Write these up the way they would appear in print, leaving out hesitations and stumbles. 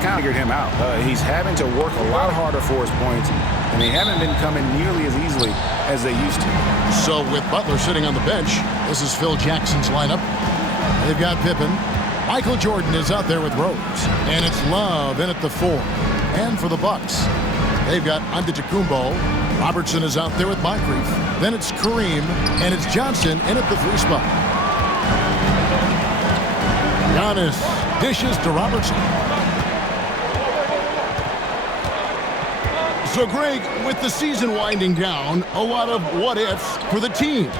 kind of figured him out. He's having to work a lot harder for his points, and they haven't been coming nearly as easily as they used to. So with Butler sitting on the bench, this is Phil Jackson's lineup. They've got Pippen. Michael Jordan is out there with Rose. And it's Love in at the 4. And for the Bucks, they've got Antetokounmpo. Robertson is out there with Moncrief. Then it's Kareem, and it's Johnson in at the 3 spot. Giannis dishes to Robertson. So, Greg, with the season winding down, a lot of what-ifs for the teams.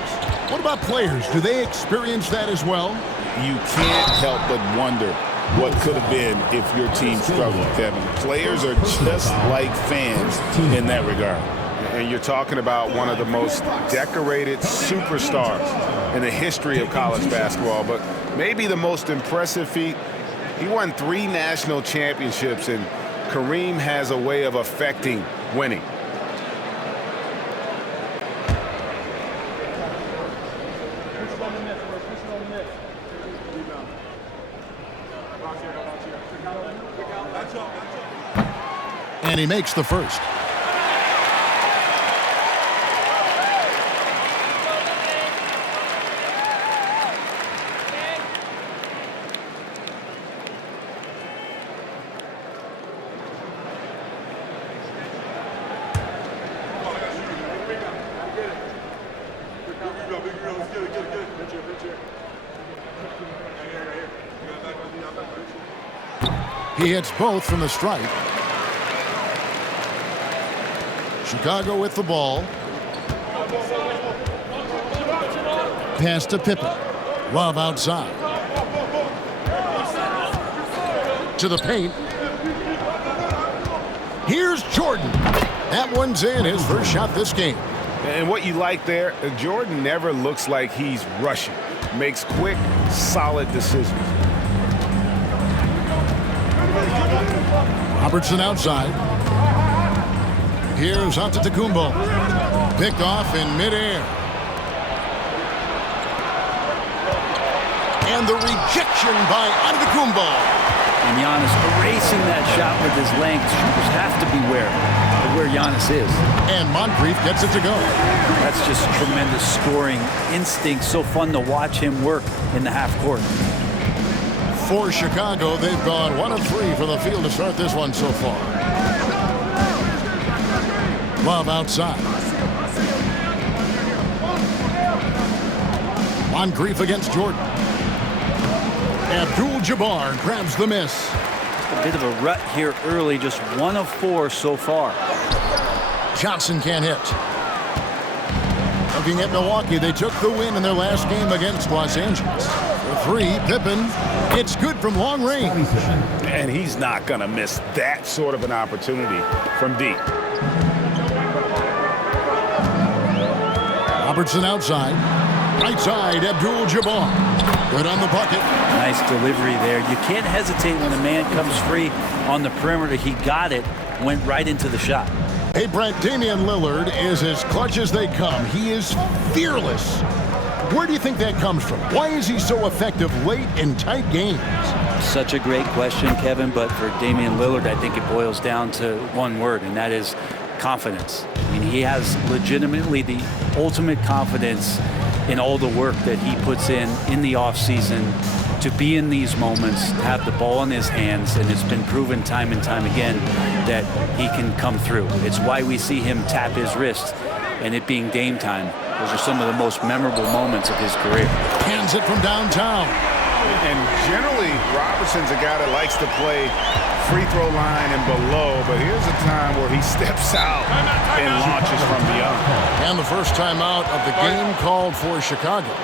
What about players? Do they experience that as well? You can't help but wonder what could have been if your team struggled, Kevin. Players are just like fans in that regard. And you're talking about one of the most decorated superstars in the history of college basketball, but maybe the most impressive feat. He won 3 national championships, and Kareem has a way of affecting winning. And he makes the first. He hits both from the stripe. Chicago with the ball. Pass to Pippen. Love outside. To the paint. Here's Jordan. That one's in, his first shot this game. And what you like there, Jordan never looks like he's rushing. Makes quick, solid decisions. Robertson outside. Here's Antetokounmpo. Picked off in midair. And the rejection by Antetokounmpo. And Giannis erasing that shot with his length. Shooters have to beware of where Giannis is. And Moncrief gets it to go. That's just tremendous scoring instinct. So fun to watch him work in the half court. For Chicago, they've gone 1 of 3 from the field to start this one so far. Love outside. Moncrief against Jordan. Abdul-Jabbar grabs the miss. A bit of a rut here early, just 1 of 4 so far. Johnson can't hit. Looking at Milwaukee, they took the win in their last game against Los Angeles. For 3, Pippen. It's good from long range. And he's not going to miss that sort of an opportunity from deep. Robertson outside. Right side, Abdul-Jabbar. Good on the bucket. Nice delivery there. You can't hesitate when a man comes free on the perimeter. He got it, went right into the shot. Hey, Brent, Damian Lillard is as clutch as they come. He is fearless. Where do you think that comes from? Why is he so effective late in tight games? Such a great question, Kevin, but for Damian Lillard, I think it boils down to one word, and that is confidence. I mean, he has legitimately the ultimate confidence in all the work that he puts in the offseason to be in these moments, to have the ball in his hands, and it's been proven time and time again that he can come through. It's why we see him tap his wrist and it being game time. Those are some of the most memorable moments of his career. Hands it from downtown. And generally, Robertson's a guy that likes to play free throw line and below, but here's a time where he steps out and launches from beyond. And the first timeout of the game called for Chicago.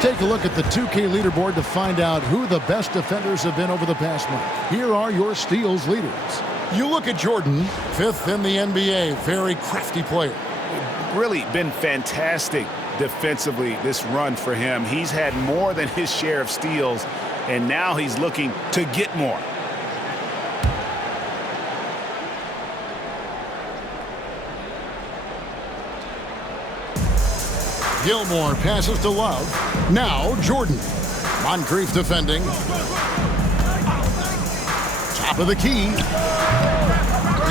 Take a look at the 2K leaderboard to find out who the best defenders have been over the past month. Here are your steals leaders. You look at Jordan, 5th in the NBA, very crafty player. Really been fantastic defensively this run for him. He's had more than his share of steals, and now he's looking to get more. Gilmore passes to Love. Now Jordan. Moncrief defending. Top of the key.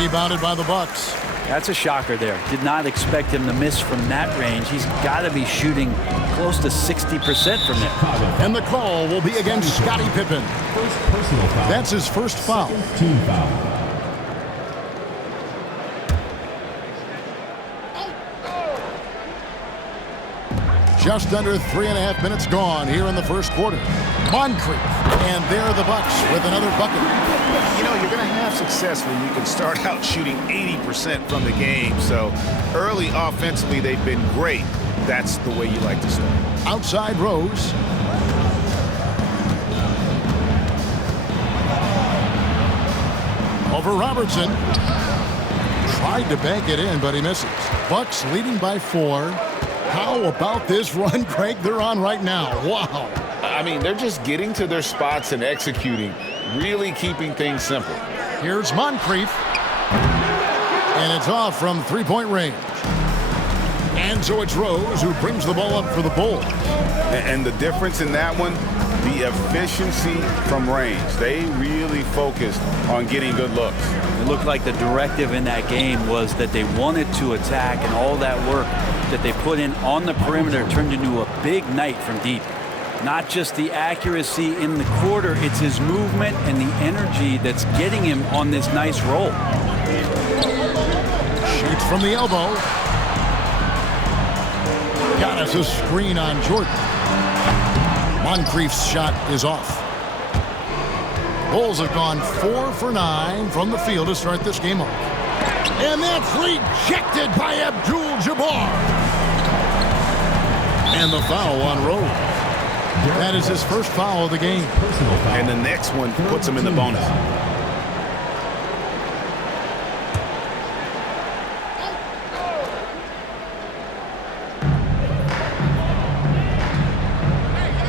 Rebounded by the Bucks. That's a shocker there. Did not expect him to miss from that range. He's got to be shooting close to 60% from there. And the call will be against Scottie Pippen. That's his first foul. Team foul. Just under 3.5 minutes gone here in the first quarter. Moncrief. And there are the Bucks with another bucket. You know, you're going to have success when you can start out shooting 80% from the game. So early offensively, they've been great. That's the way you like to start. Outside Rose. Over Robertson. Tried to bank it in, but he misses. Bucks leading by 4. How about this run, Craig, they're on right now? Wow. I mean, they're just getting to their spots and executing, really keeping things simple. Here's Moncrief. And it's off from three-point range. And so it's Rose who brings the ball up for the Bulls. And the difference in that one, the efficiency from range. They really focused on getting good looks. It looked like the directive in that game was that they wanted to attack, and all that work that they put in on the perimeter turned into a big night from deep. Not just the accuracy in the quarter, it's his movement and the energy that's getting him on this nice roll. Shoots from the elbow. Got us a screen on Jordan. Moncrief's shot is off. Bulls have gone 4 for 9 from the field to start this game off. And that's rejected by Abdul-Jabbar. And the foul on Rose. That is his first foul of the game. And the next one puts him in the bonus.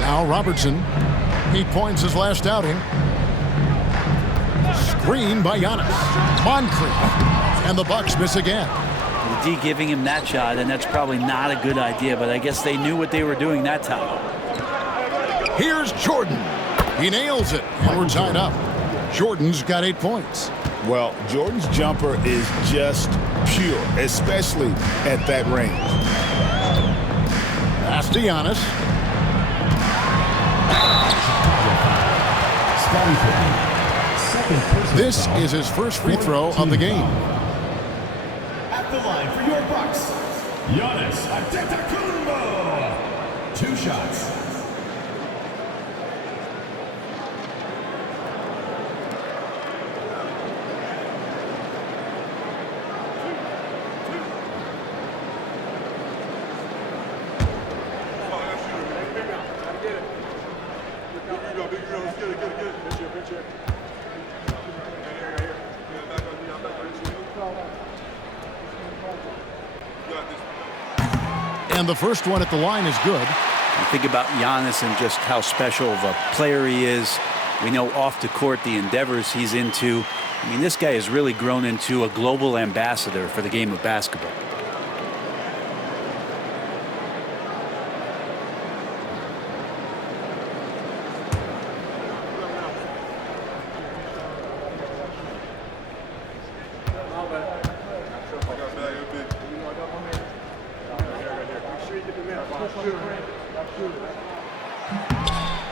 Now Robertson. 8 points his last outing. Screen by Giannis. Moncrief. And the Bucks miss again. D giving him that shot, and that's probably not a good idea, but I guess they knew what they were doing that time. Here's Jordan. He nails it, and we're tied up. Jordan's got 8 points. Well, Jordan's jumper is just pure, especially at that range. Pass to Giannis. This is his first free throw of the game. At the line for your Bucks, Giannis Antetokounmpo. 2 shots. And the first one at the line is good. You think about Giannis and just how special of a player he is. We know off the court the endeavors he's into. I mean, this guy has really grown into a global ambassador for the game of basketball.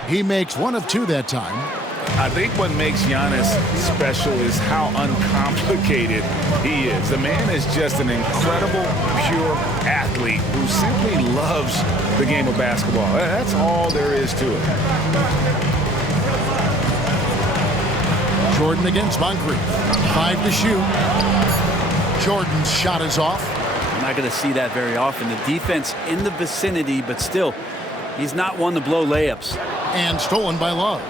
He makes 1 of 2 that time. I think what makes Giannis special is how uncomplicated he is. The man is just an incredible, pure athlete who simply loves the game of basketball. That's all there is to it. Jordan against Moncrief. 5 to shoot. Jordan's shot is off. I'm not going to see that very often. The defense in the vicinity, but still, he's not one to blow layups. And stolen by Love.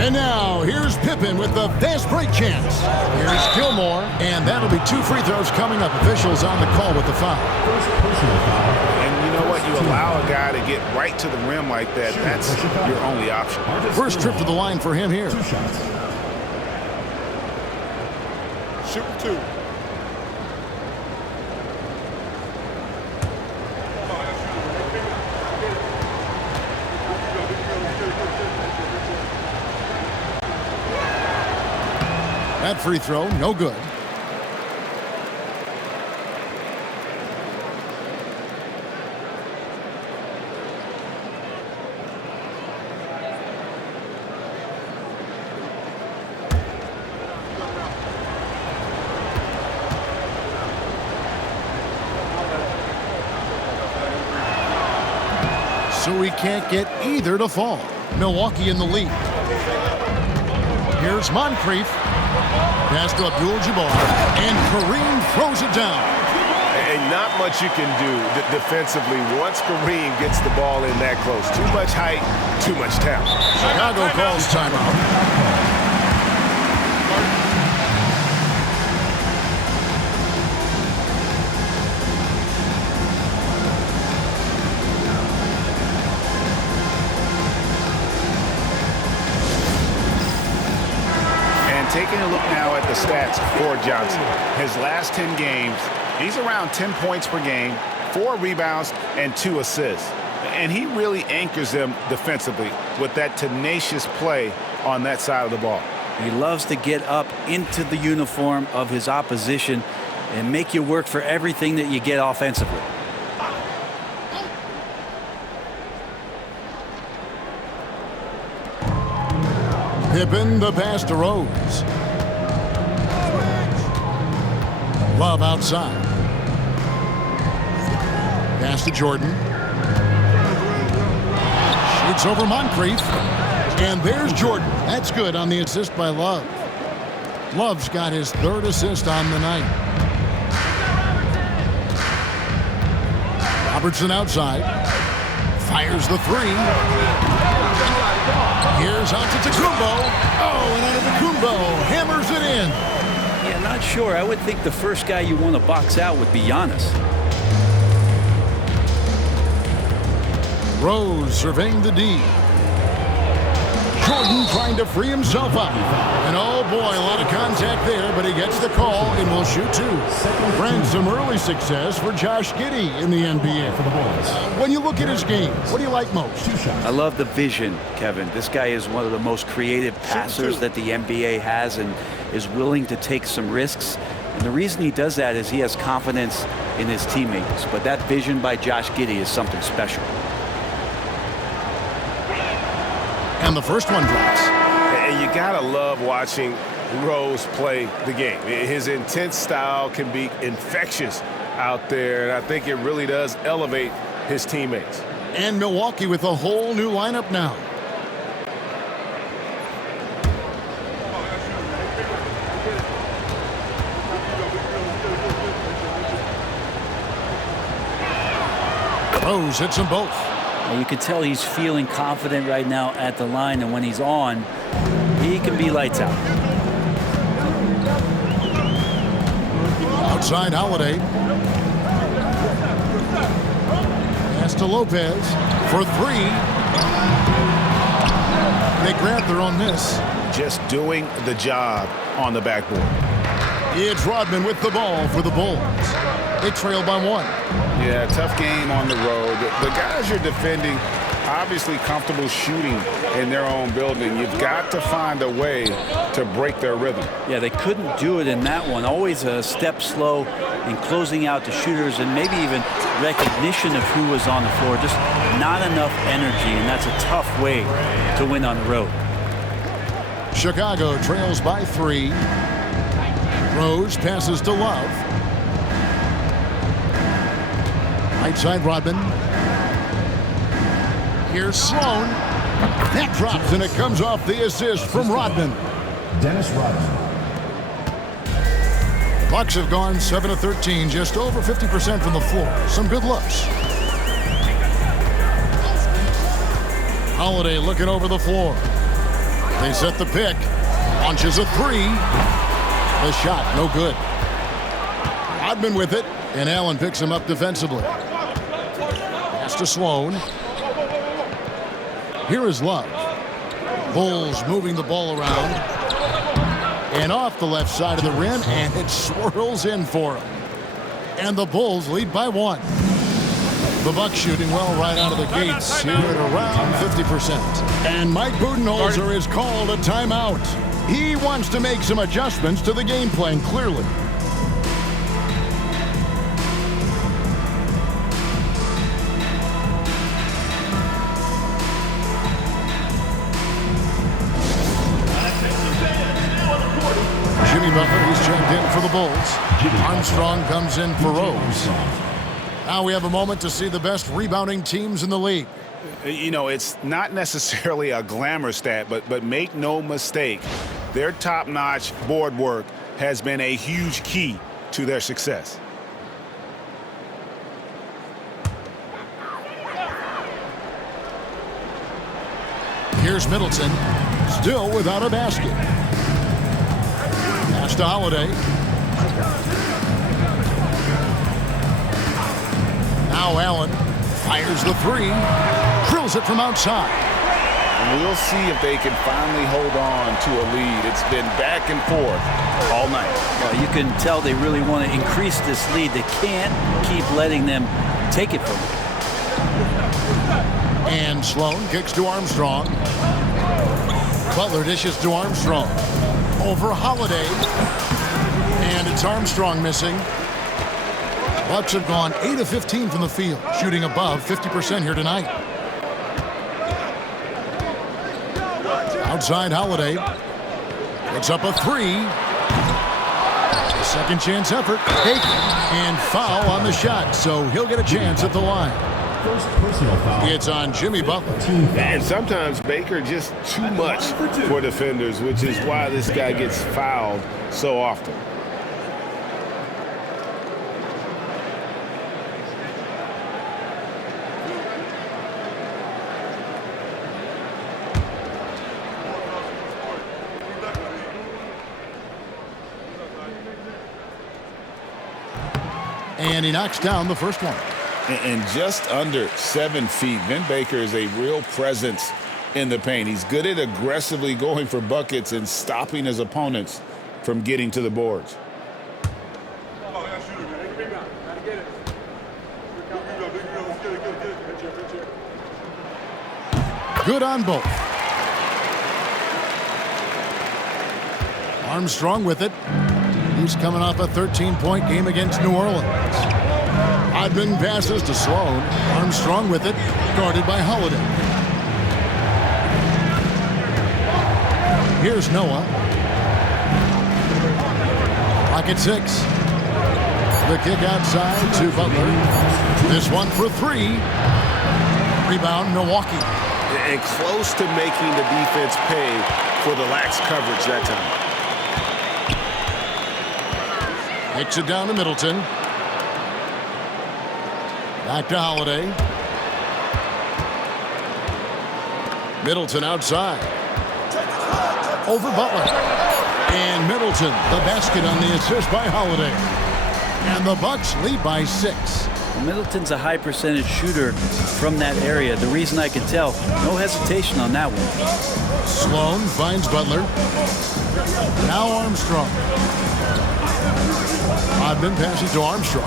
And now, here's Pippen with the fast break chance. Here's Gilmore, and that'll be 2 free throws coming up. Officials on the call with the foul. And you know what? You allow a guy to get right to the rim like that, that's your only option. First trip to the line for him here. 2 shots. Shoot 2. That free throw, no good. So he can't get either to fall. Milwaukee in the lead. Here's Moncrief. Pass to Abdul-Jabbar. And Kareem throws it down. And not much you can do defensively once Kareem gets the ball in that close. Too much height, too much talent. Chicago calls timeout. Taking a look now at the stats for Johnson. His last 10 games, he's around 10 points per game, 4 rebounds, and 2 assists. And he really anchors them defensively with that tenacious play on that side of the ball. He loves to get up into the uniform of his opposition and make you work for everything that you get offensively. Pippen, the pass to Rose. Love outside. Pass to Jordan. Shoots over Moncrief. And there's Jordan. That's good on the assist by Love. Love's got his 3rd assist on the night. Robertson outside. Fires the 3. Here's Antetokounmpo. Oh, and Antetokounmpo hammers it in. Yeah, not sure. I would think the first guy you want to box out would be Giannis. Rose surveying the D. Jordan trying to free himself up. And oh boy, a lot of contact there, but he gets the call and will shoot 2. Brent, some early success for Josh Giddey in the NBA. When you look at his game, what do you like most? I love the vision, Kevin. This guy is one of the most creative passers that the NBA has and is willing to take some risks. And the reason he does that is he has confidence in his teammates. But that vision by Josh Giddey is something special. And the first one drops. And you gotta love watching Rose play the game. His intense style can be infectious out there, and I think it really does elevate his teammates. And Milwaukee with a whole new lineup now. Rose hits them both. You can tell he's feeling confident right now at the line, and when he's on, he can be lights out. Outside Holiday. Pass to Lopez for 3. They grab their own miss. Just doing the job on the backboard. It's Rodman with the ball for the Bulls. They trail by 1. Yeah, tough game on the road. The guys you're defending, obviously comfortable shooting in their own building. You've got to find a way to break their rhythm. Yeah, they couldn't do it in that one. Always a step slow in closing out the shooters and maybe even recognition of who was on the floor. Just not enough energy, and that's a tough way to win on the road. Chicago trails by 3. Rose passes to Love. Right side Rodman. Here's Sloan. That drops, and it comes off the assist from Rodman. Dennis Rodman. Bucks have gone 7 of 13, just over 50% from the floor. Some good looks. Holiday looking over the floor. They set the pick. Launches a 3. The shot, no good. Rodman with it, and Allen picks him up defensively. Pass to Sloan. Here is Love. Bulls moving the ball around. And off the left side of the rim, and it swirls in for him. And the Bulls lead by 1. The Bucks shooting well right out of the gates here at around 50%. And Mike Budenholzer is called a timeout. He wants to make some adjustments to the game plan, clearly. Jimmy Butler, he's checked in for the Bulls. Armstrong comes in for Rose. Now we have a moment to see the best rebounding teams in the league. You know, it's not necessarily a glamour stat, but make no mistake, their top-notch board work has been a huge key to their success. Here's Middleton, still without a basket. Pass to Holiday. Now Allen fires the three, drills it from outside. And we'll see if they can finally hold on to a lead. It's been back and forth all night. Well, you can tell they really want to increase this lead. They can't keep letting them take it from them. And Sloan kicks to Armstrong. Butler dishes to Armstrong. Over Holiday. And it's Armstrong missing. Bucks have gone 8 of 15 from the field, shooting above 50% here tonight. Outside Holiday. Puts up a three. Second chance effort. Taken. And foul on the shot, so he'll get a chance at the line. First personal foul. It's on Jimmy Butler. And sometimes Baker just too much for defenders, which is why this guy gets fouled so often. And he knocks down the first one. And just under 7 feet. Vin Baker is a real presence in the paint. He's good at aggressively going for buckets and stopping his opponents from getting to the boards. Good on both. Armstrong with it. He's coming off a 13-point game against New Orleans. Odman passes to Sloan. Armstrong with it, guarded by Holiday. Here's Noah. Pocket 6. The kick outside to Butler. This one for three. Rebound, Milwaukee. And close to making the defense pay for the lax coverage that time. Takes it down to Middleton. Back to Holiday. Middleton outside. Over Butler. And Middleton, the basket on the assist by Holiday. And the Bucks lead by 6. Middleton's a high percentage shooter from that area. The reason I can tell, no hesitation on that one. Sloan finds Butler. Now Armstrong. Odman passes to Armstrong.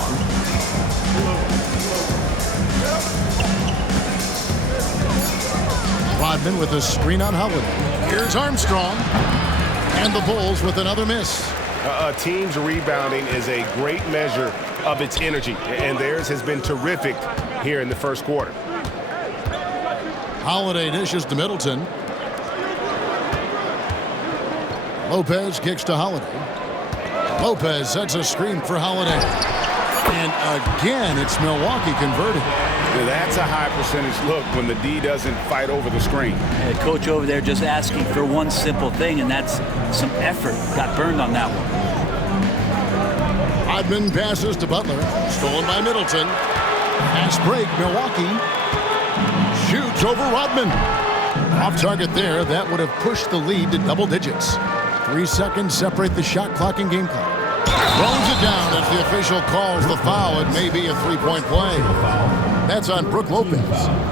Rodman with a screen on Holiday. Here's Armstrong. And the Bulls with another miss. A team's rebounding is a great measure of its energy, and theirs has been terrific here in the first quarter. Holiday dishes to Middleton. Lopez kicks to Holiday. Lopez sets a screen for Holiday. And again, it's Milwaukee converting. That's a high percentage look when the D doesn't fight over the screen. The coach over there just asking for one simple thing, and that's some effort. Got burned on that one. Odman passes to Butler. Stolen by Middleton. Pass break, Milwaukee. Shoots over Rodman. Off target there. That would have pushed the lead to double digits. 3 seconds separate the shot clock and game clock. Throws it down as the official calls the foul. It may be a three-point play. That's on Brook Lopez.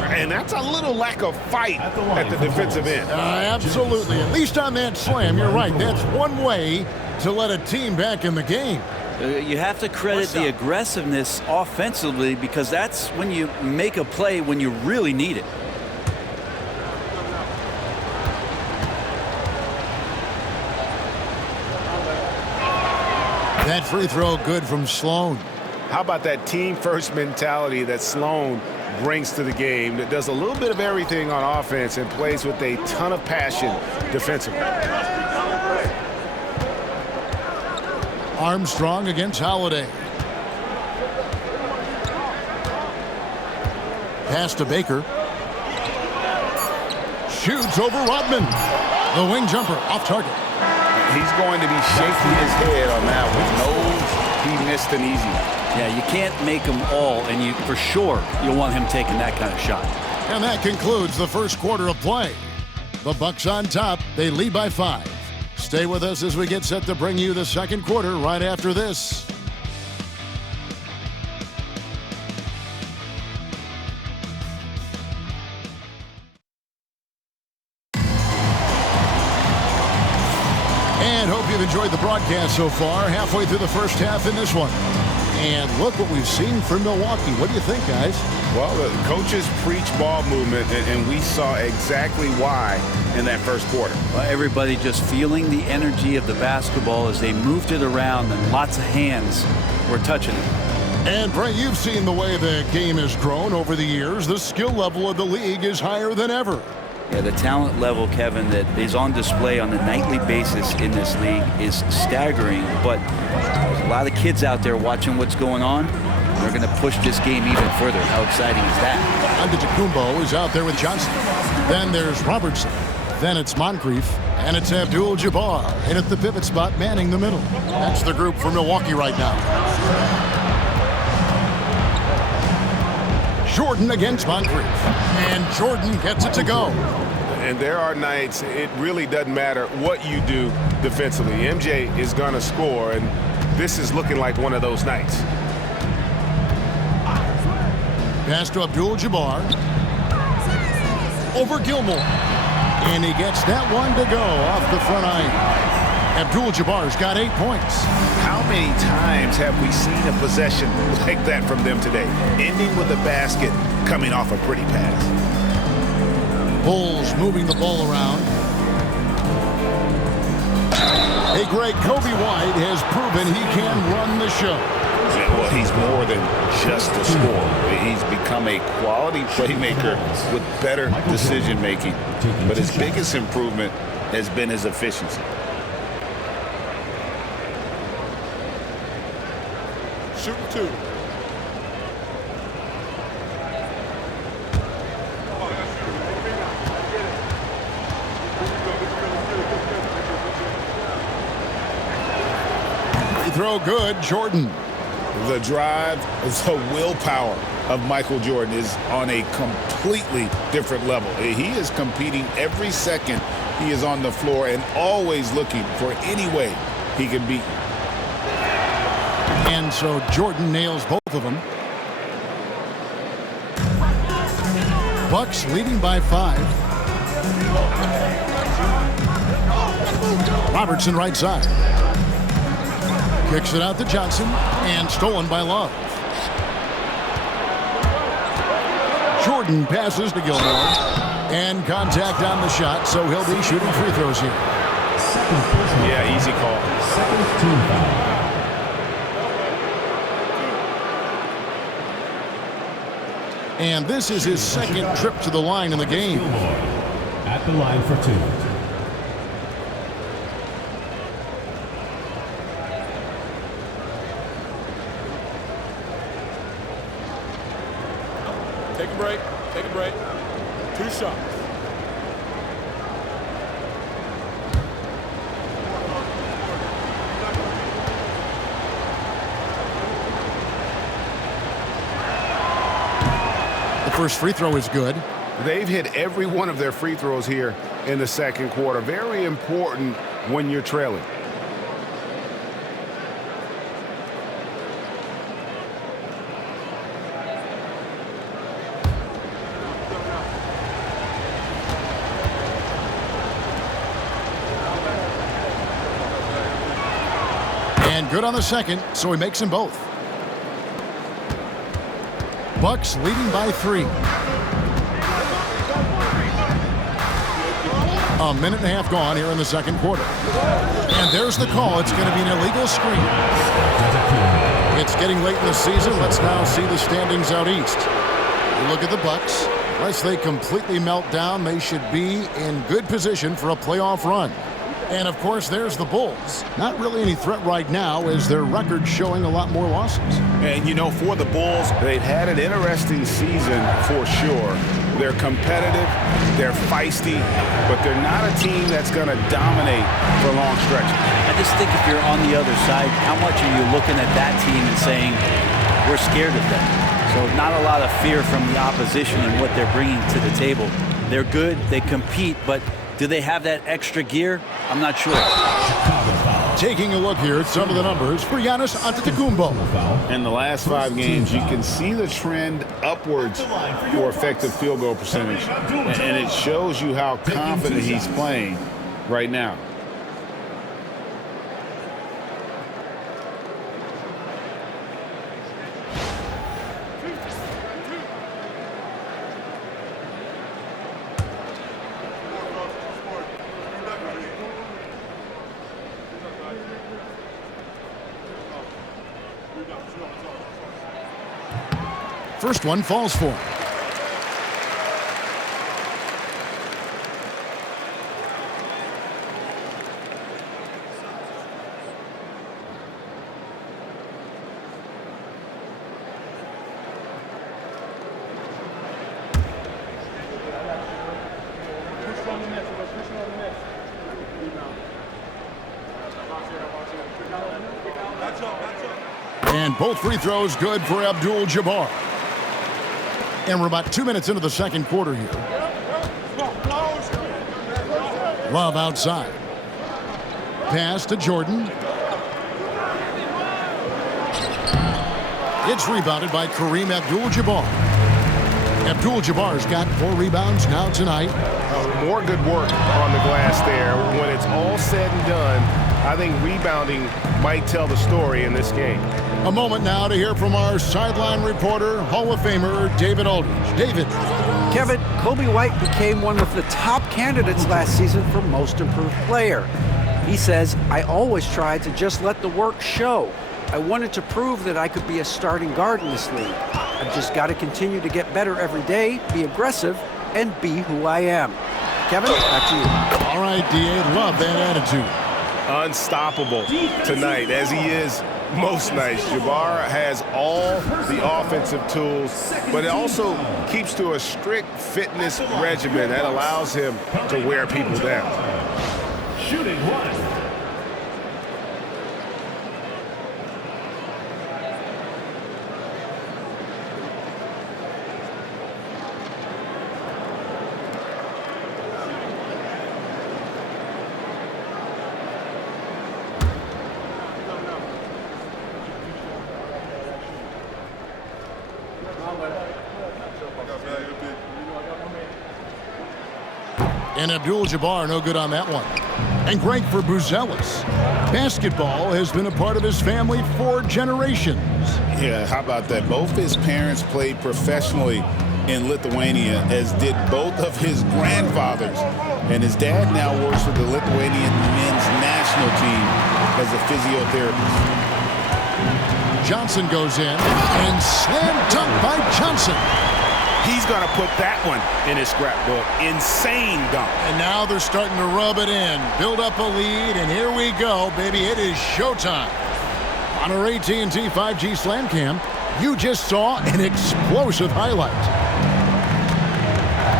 And that's a little lack of fight at the defensive end. Absolutely. At least on that slam, you're right. That's one way to let a team back in the game. You have to credit the aggressiveness offensively, because that's when you make a play when you really need it. That free throw good from Sloan. How about that team-first mentality that Sloan brings to the game, that does a little bit of everything on offense and plays with a ton of passion defensively. Armstrong against Holiday. Pass to Baker. Shoots over Rodman. The wing jumper off target. He's going to be shaking his head on that one. Knows he missed an easy one. Yeah, you can't make them all, and for sure you'll want him taking that kind of shot. And that concludes the first quarter of play. The Bucks on top. They lead by 5. Stay with us as we get set to bring you the second quarter right after this. And hope you've enjoyed the broadcast so far. Halfway through the first half in this one. And look what we've seen from Milwaukee. What do you think, guys? Well, the coaches preach ball movement, and we saw exactly why in that first quarter. Well, everybody just feeling the energy of the basketball as they moved it around, and lots of hands were touching it. And, Bray, you've seen the way the game has grown over the years. The skill level of the league is higher than ever. Yeah, the talent level, Kevin, that is on display on a nightly basis in this league is staggering. But there's a lot of kids out there watching what's going on. They're going to push this game even further. How exciting is that? Antetokounmpo is out there with Johnson. Then there's Robertson. Then it's Moncrief. And it's Abdul-Jabbar in at the pivot spot, manning the middle. That's the group for Milwaukee right now. Jordan against Moncrief. And Jordan gets it to go. And there are nights it really doesn't matter what you do defensively. MJ is going to score, and this is looking like one of those nights. Pass to Abdul-Jabbar. Over Gilmore. And he gets that one to go off the front iron. Abdul-Jabbar's got 8 points. How many times have we seen a possession like that from them today, ending with a basket coming off a pretty pass? Bulls moving the ball around. A great Kobe White has proven he can run the show. Well, he's more than just a scorer. He's become a quality playmaker with better decision-making. But his biggest improvement has been his efficiency. Shooting 2. Free throw good, Jordan. The drive, the willpower of Michael Jordan is on a completely different level. He is competing every second he is on the floor and always looking for any way he can beat you. And so Jordan nails both of them. Bucks leading by 5. Robertson right side. Kicks it out to Johnson, and stolen by Love. Jordan passes to Gilmore, and contact on the shot, so he'll be shooting free throws here. Yeah, easy call. Second team foul. And this is his second trip to the line in the game. At the line for 2. Take a break. Take a break. 2 shots. The first free throw is good. They've hit every one of their free throws here in the second quarter. Very important when you're trailing. And good on the second, so he makes them both. Bucks leading by 3. A minute and a half gone here in the second quarter. And And there's the call. It's going to be an illegal screen. It's getting late in the season. Let's now see the standings out east. You look at the Bucks. Unless they completely melt down, they should be in good position for a playoff run. And, of course, there's the Bulls. Not really any threat right now as their record's showing a lot more losses. And, you know, for the Bulls, they've had an interesting season for sure. They're competitive, they're feisty, but they're not a team that's going to dominate for long stretches. I just think if you're on the other side, how much are you looking at that team and saying, we're scared of them? So not a lot of fear from the opposition and what they're bringing to the table. They're good, they compete, but do they have that extra gear? I'm not sure. Taking a look here at some of the numbers for Giannis Antetokounmpo. In the last 5 games, you can see the trend upwards for effective field goal percentage. And it shows you how confident he's playing right now. First one falls for him. And both free throws good for Abdul-Jabbar. And we're about 2 minutes into the second quarter here. Love outside. Pass to Jordan. It's rebounded by Kareem Abdul-Jabbar. Abdul-Jabbar's got 4 rebounds now tonight. More good work on the glass there. When it's all said and done, I think rebounding might tell the story in this game. A moment now to hear from our sideline reporter, Hall of Famer David Aldridge. David. Kevin, Kobe White became one of the top candidates last season for Most Improved Player. He says, I always tried to just let the work show. I wanted to prove that I could be a starting guard in this league. I've just got to continue to get better every day, be aggressive, and be who I am. Kevin, back to you. All right, D.A., love that attitude. Unstoppable tonight, as he is most nights. Jabbar has all the offensive tools, but it also keeps to a strict fitness regimen that allows him to wear people down. Shooting one. And Abdul-Jabbar no good on that one. And great for Buzelis. Basketball has been a part of his family for generations. Yeah, how about that? Both his parents played professionally in Lithuania, as did both of his grandfathers. And his dad now works for the Lithuanian men's national team as a physiotherapist. Johnson goes in and slam dunk by Johnson. He's going to put that one in his scrapbook. Insane dunk. And now they're starting to rub it in, build up a lead, and here we go, baby. It is showtime. On our AT&T 5G Slam Cam, you just saw an explosive highlight.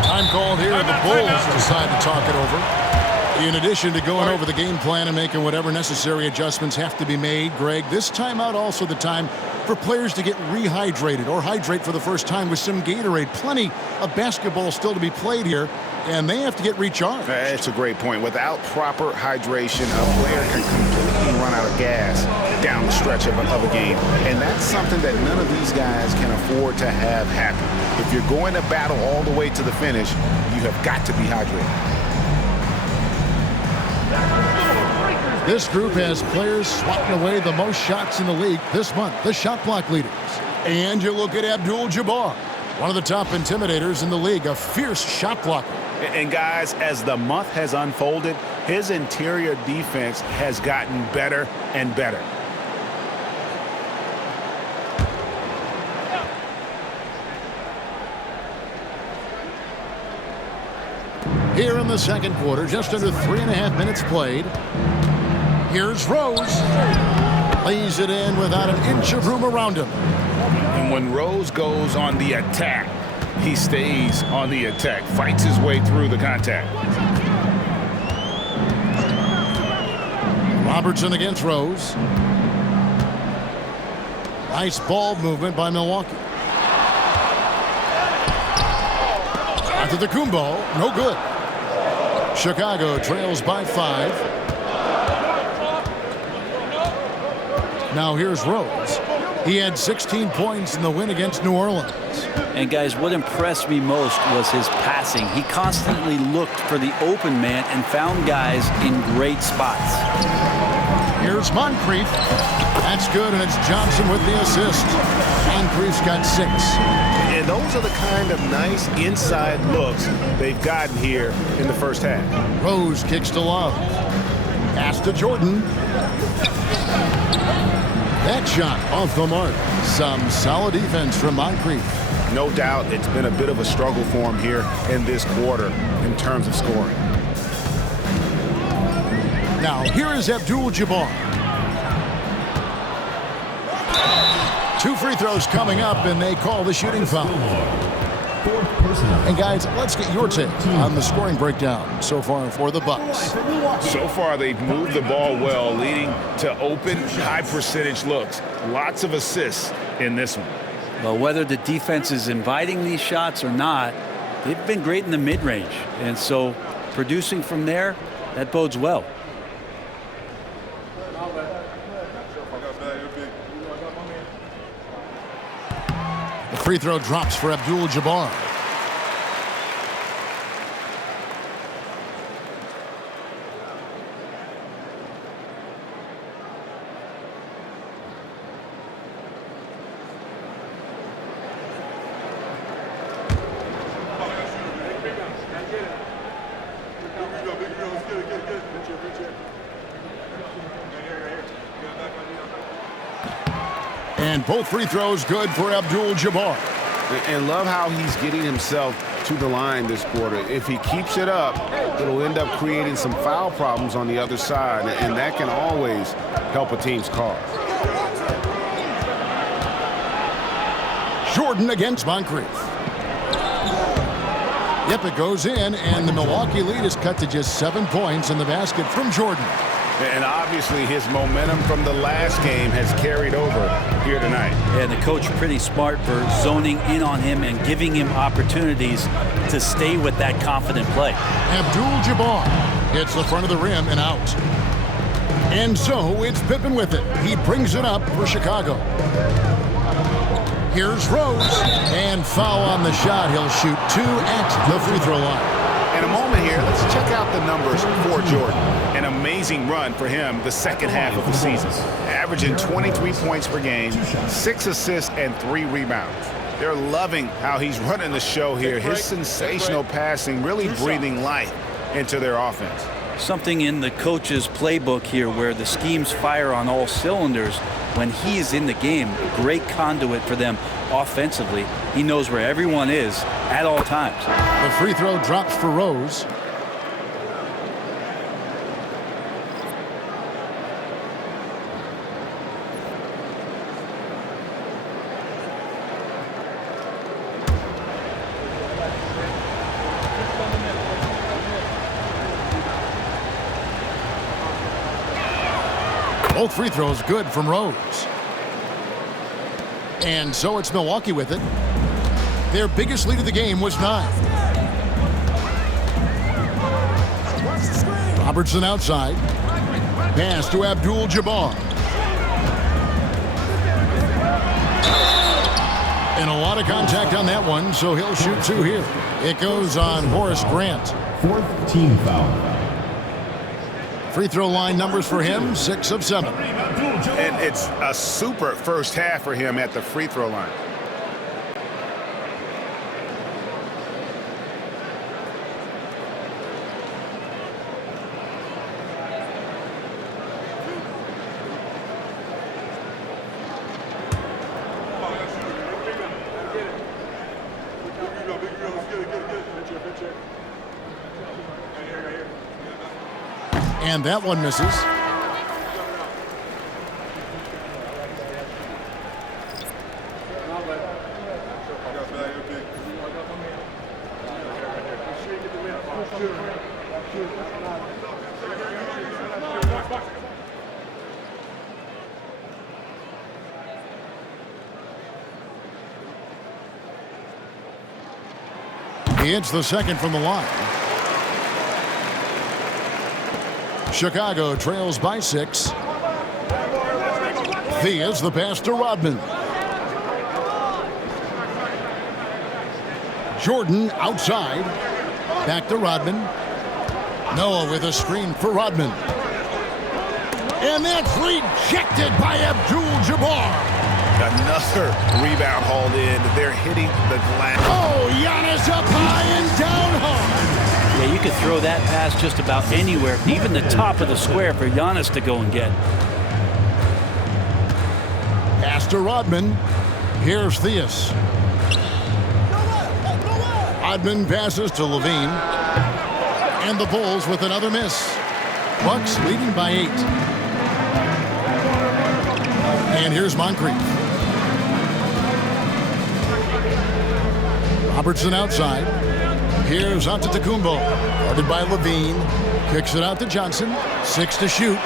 Time called here, and the Bulls decide to talk it over. In addition to going over the game plan and making whatever necessary adjustments have to be made, Greg, this timeout also the time for players to get rehydrated or hydrate for the first time with some Gatorade. Plenty of basketball still to be played here, and they have to get recharged. That's a great point. Without proper hydration, a player can completely run out of gas down the stretch of a game. And that's something that none of these guys can afford to have happen. If you're going to battle all the way to the finish, you have got to be hydrated. This group has players swatting away the most shots in the league this month, the shot block leaders. And you look at Abdul-Jabbar. One of the top intimidators in the league, a fierce shot blocker. And guys, as the month has unfolded, his interior defense has gotten better and better. Here in the second quarter, just under 3.5 minutes played. Here's Rose. Lays it in without an inch of room around him. And when Rose goes on the attack, he stays on the attack, fights his way through the contact. Robertson against Rose. Nice ball movement by Milwaukee. Antetokounmpo, no good. Chicago trails by 5. Now here's Rose. He had 16 points in the win against New Orleans. And guys, what impressed me most was his passing. He constantly looked for the open man and found guys in great spots. Here's Moncrief. That's good, and it's Johnson with the assist. Moncrief's got 6. And those are the kind of nice inside looks they've gotten here in the first half. Rose kicks to Love. Pass to Jordan. That shot off the mark. Some solid defense from Moncrief. No doubt it's been a bit of a struggle for him here in this quarter in terms of scoring. Now here is Abdul-Jabbar. 2 free throws coming up, and they call the shooting foul. And guys, let's get your take on the scoring breakdown so far for the Bucks. So far, they've moved the ball well, leading to open, high-percentage looks. Lots of assists in this one. Well, whether the defense is inviting these shots or not, they've been great in the mid-range. And so producing from there, that bodes well. The free throw drops for Abdul-Jabbar. And both free throws good for Abdul-Jabbar. And love how he's getting himself to the line this quarter. If he keeps it up, it'll end up creating some foul problems on the other side, and that can always help a team's cause. Jordan against Moncrief. Yep, it goes in, and the Milwaukee lead is cut to just 7 points in the basket from Jordan. And obviously his momentum from the last game has carried over here tonight. And the coach pretty smart for zoning in on him and giving him opportunities to stay with that confident play. Abdul-Jabbar hits the front of the rim and out. And so it's Pippen with it. He brings it up for Chicago. Here's Rose. And foul on the shot. He'll shoot 2 at the free throw line. In a moment here, let's check out the numbers for Jordan. An amazing run for him the second half of the season. Averaging 23 points per game, 6 assists, and 3 rebounds. They're loving how he's running the show here. His sensational passing really breathing life into their offense. Something in the coach's playbook here where the schemes fire on all cylinders. When he's in the game, great conduit for them offensively. He knows where everyone is at all times. The free throw drops for Rose. Both free throws good from Rose. And so it's Milwaukee with it. Their biggest lead of the game was 9. Robertson outside. Pass to Abdul-Jabbar. And a lot of contact on that one, so he'll shoot 2 here. It goes on Horace Grant. 4th team foul. Free throw line numbers for him, 6 of 7. And it's a super first half for him at the free throw line. And that one misses. He hits the second from the line. Chicago trails by 6. Thea's the pass to Rodman. Jordan outside. Back to Rodman. Noah with a screen for Rodman. And that's rejected by Abdul-Jabbar. Another rebound hauled in. They're hitting the glass. Oh, Giannis up high and down hard. Yeah, you could throw that pass just about anywhere, even the top of the square for Giannis to go and get. Pass to Rodman. Here's Theus. Rodman passes to Levine. And the Bulls with another miss. Bucks leading by 8. And here's Moncrief. Robertson outside. Here's Antetokounmpo. Guarded by Levine. Kicks it out to Johnson. 6 to shoot.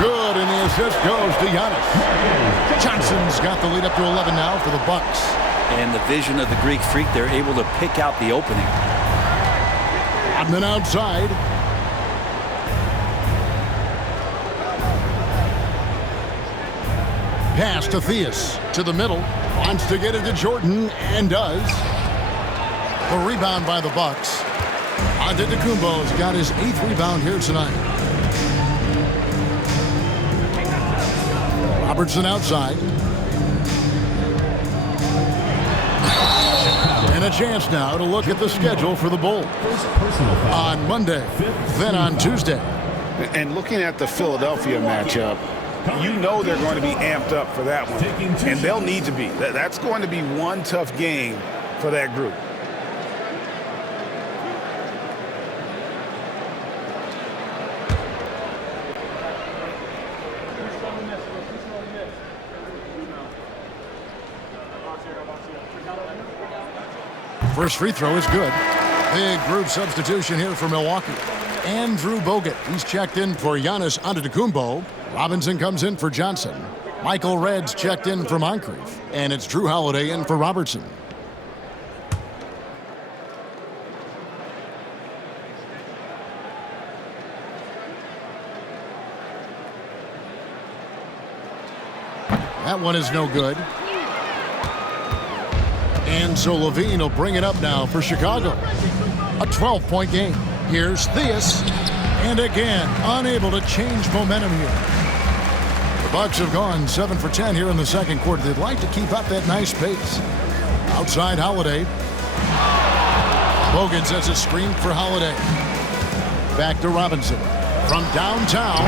Good, and the assist goes to Giannis. Johnson's got the lead up to 11 now for the Bucks. And the vision of the Greek Freak, they're able to pick out the opening. Rodman outside. Pass to Theus. To the middle. Wants to get it to Jordan, and does. The rebound by the Bucks. Antetokounmpo's got his 8th rebound here tonight. Robertson outside. And a chance now to look at the schedule for the Bulls. On Monday, then on Tuesday. And looking at the Philadelphia matchup, you know they're going to be amped up for that one. And they'll need to be. That's going to be one tough game for that group. First free throw is good. Big group substitution here for Milwaukee. Andrew Bogut, he's checked in for Giannis Antetokounmpo. Robinson comes in for Johnson. Michael Redd's checked in for Moncrief. And it's Drew Holiday in for Robertson. That one is no good. And so Levine will bring it up now for Chicago. A 12-point game. Here's Theus. And again, unable to change momentum here. The Bucks have gone 7 for 10 here in the second quarter. They'd like to keep up that nice pace. Outside Holiday. Bogut sets a screen for Holiday. Back to Robinson. From downtown,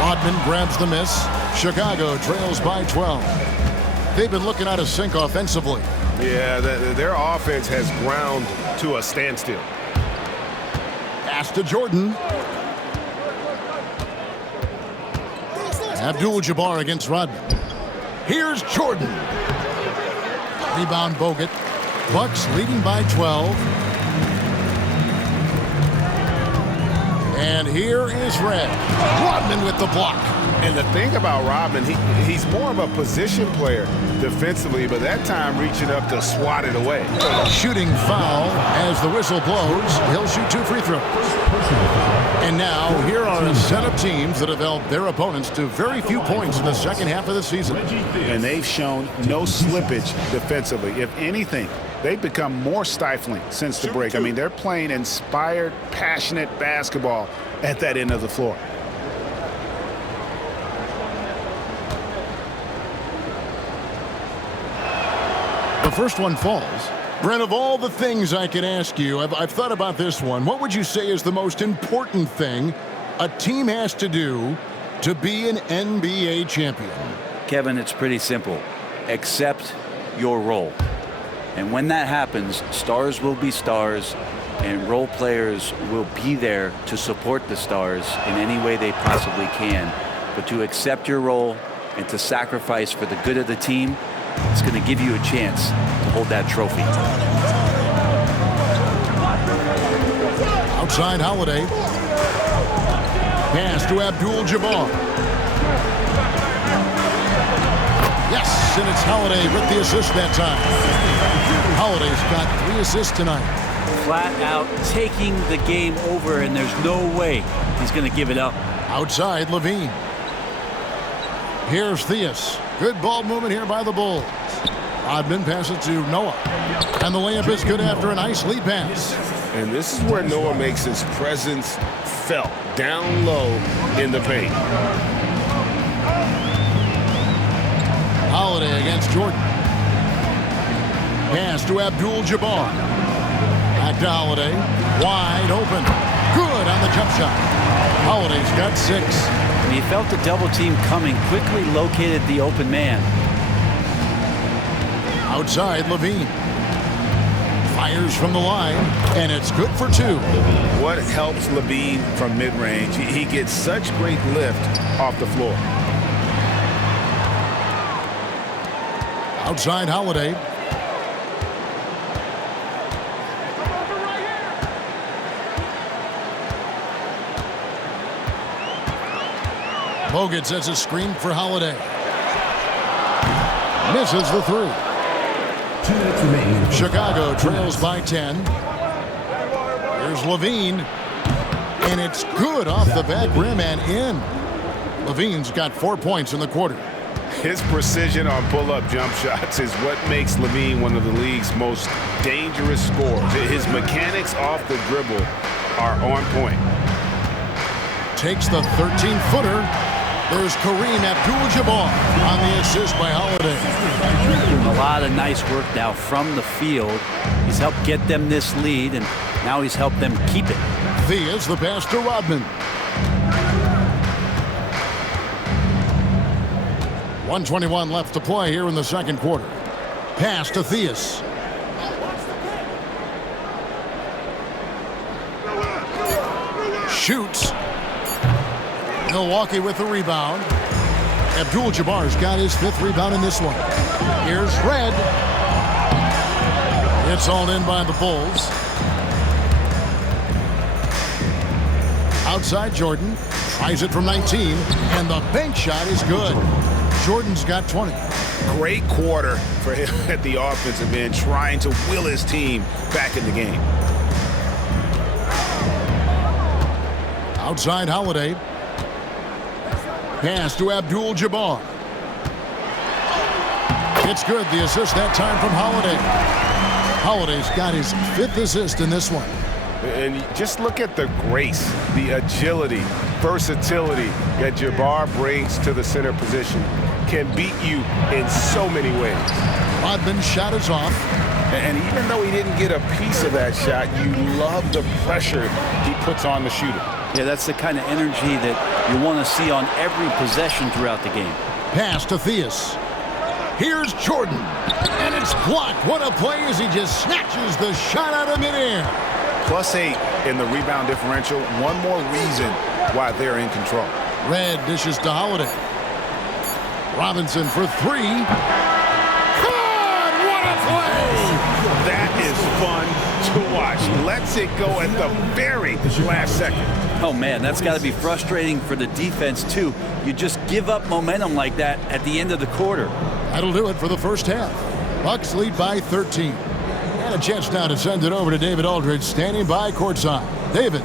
Rodman grabs the miss. Chicago trails by 12. They've been looking out of sync offensively. Yeah, their offense has ground to a standstill. Pass to Jordan. Abdul-Jabbar against Rodman. Here's Jordan. Rebound Bogut. Bucks leading by 12. And here is Red. Rodman with the block. And the thing about Rodman, he's more of a position player defensively, but that time reaching up to swat it away. Shooting foul as the whistle blows. He'll shoot 2 free throws. And now here are a set of teams that have held their opponents to very few points in the second half of the season. And they've shown no slippage defensively. If anything, they've become more stifling since the break. I mean, they're playing inspired, passionate basketball at that end of the floor. The first one falls. Brent, of all the things I could ask you, I've thought about this one. What would you say is the most important thing a team has to do to be an NBA champion? Kevin, it's pretty simple. Accept your role. And when that happens, stars will be stars, And role players will be there to support the stars in any way they possibly can. But to accept your role and to sacrifice for the good of the team, it's going to give you a chance to hold that trophy. Outside Holiday. Pass to Abdul-Jabbar. Yes, and it's Holiday with the assist that time. Holiday's got 3 assists tonight. Flat out taking the game over, and there's no way he's going to give it up. Outside Levine. Here's Theus. Good ball movement here by the Bulls. Rodman passes to Noah. And the layup is good after a nice lead pass. And this is where Noah makes his presence felt, down low in the paint. Holiday against Jordan. Pass to Abdul-Jabbar. Back to Holiday. Wide open. Good on the jump shot. Holiday's got 6. When he felt the double team coming, quickly located the open man. Outside Levine. Fires from the line, and it's good for 2. What helps Levine from mid-range? He gets such great lift off the floor. Outside Holiday. Bogut sets a screen for Holiday. Misses the 3. 2 minutes remaining. Chicago trails by 10. Here's Levine. And it's good off the back rim and in. Levine's got 4 points in the quarter. His precision on pull-up jump shots is what makes Levine one of the league's most dangerous scorers. His mechanics off the dribble are on point. Takes the 13-footer. There's Kareem Abdul-Jabbar on the assist by Holiday. Doing a lot of nice work now from the field. He's helped get them this lead, and now he's helped them keep it. Theus the pass to Rodman. 1:21 left to play here in the second quarter. Pass to Theus. Shoots. Milwaukee with the rebound. Abdul-Jabbar's got his 5th rebound in this one. Here's Red. It's hauled in by the Bulls. Outside Jordan. Tries it from 19. And the bank shot is good. Jordan's got 20. Great quarter for him at the offensive end, trying to will his team back in the game. Outside Holiday. Pass to Abdul-Jabbar. It's good. The assist that time from Holiday. Holiday's got his 5th assist in this one. And just look at the grace, the agility, versatility that Jabbar brings to the center position. Can beat you in so many ways. Rodman's shot is off. And even though he didn't get a piece of that shot, you love the pressure he puts on the shooter. Yeah, that's the kind of energy that you want to see on every possession throughout the game. Pass to Theus. Here's Jordan. And it's blocked. What a play as he just snatches the shot out of midair. +8 in the rebound differential. One more reason why they're in control. Red dishes to Holiday. Robinson for 3. God, what a play! That is fun to watch. Lets it go at the very last second. Oh, man, that's got to be frustrating for the defense, too. You just give up momentum like that at the end of the quarter. That'll do it for the first half. Bucks lead by 13. And a chance now to send it over to David Aldridge, standing by courtside. David.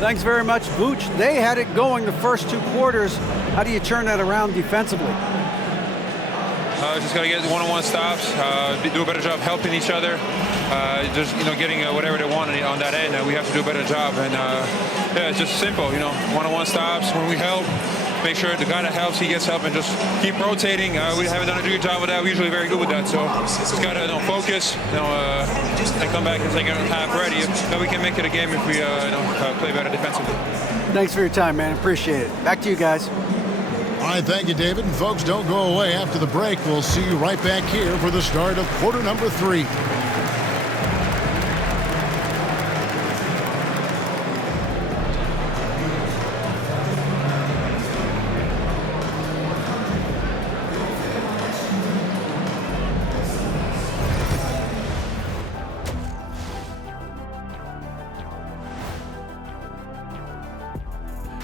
Thanks very much, Booch. They had it going the first 2 quarters. How do you turn that around defensively? Just got to get one-on-one stops, do a better job helping each other, just getting whatever they want on that end. We have to do a better job, and yeah, it's just simple. One-on-one stops when we help. Make sure the guy that helps, he gets help, and just keep rotating. We haven't done a good job with that. We're usually very good with that, so just got to focus. And come back and second half ready. Then we can make it a game if we play better defensively. Thanks for your time, man. Appreciate it. Back to you guys. All right, thank you, David. And folks, don't go away. After the break, we'll see you right back here for the start of quarter number 3.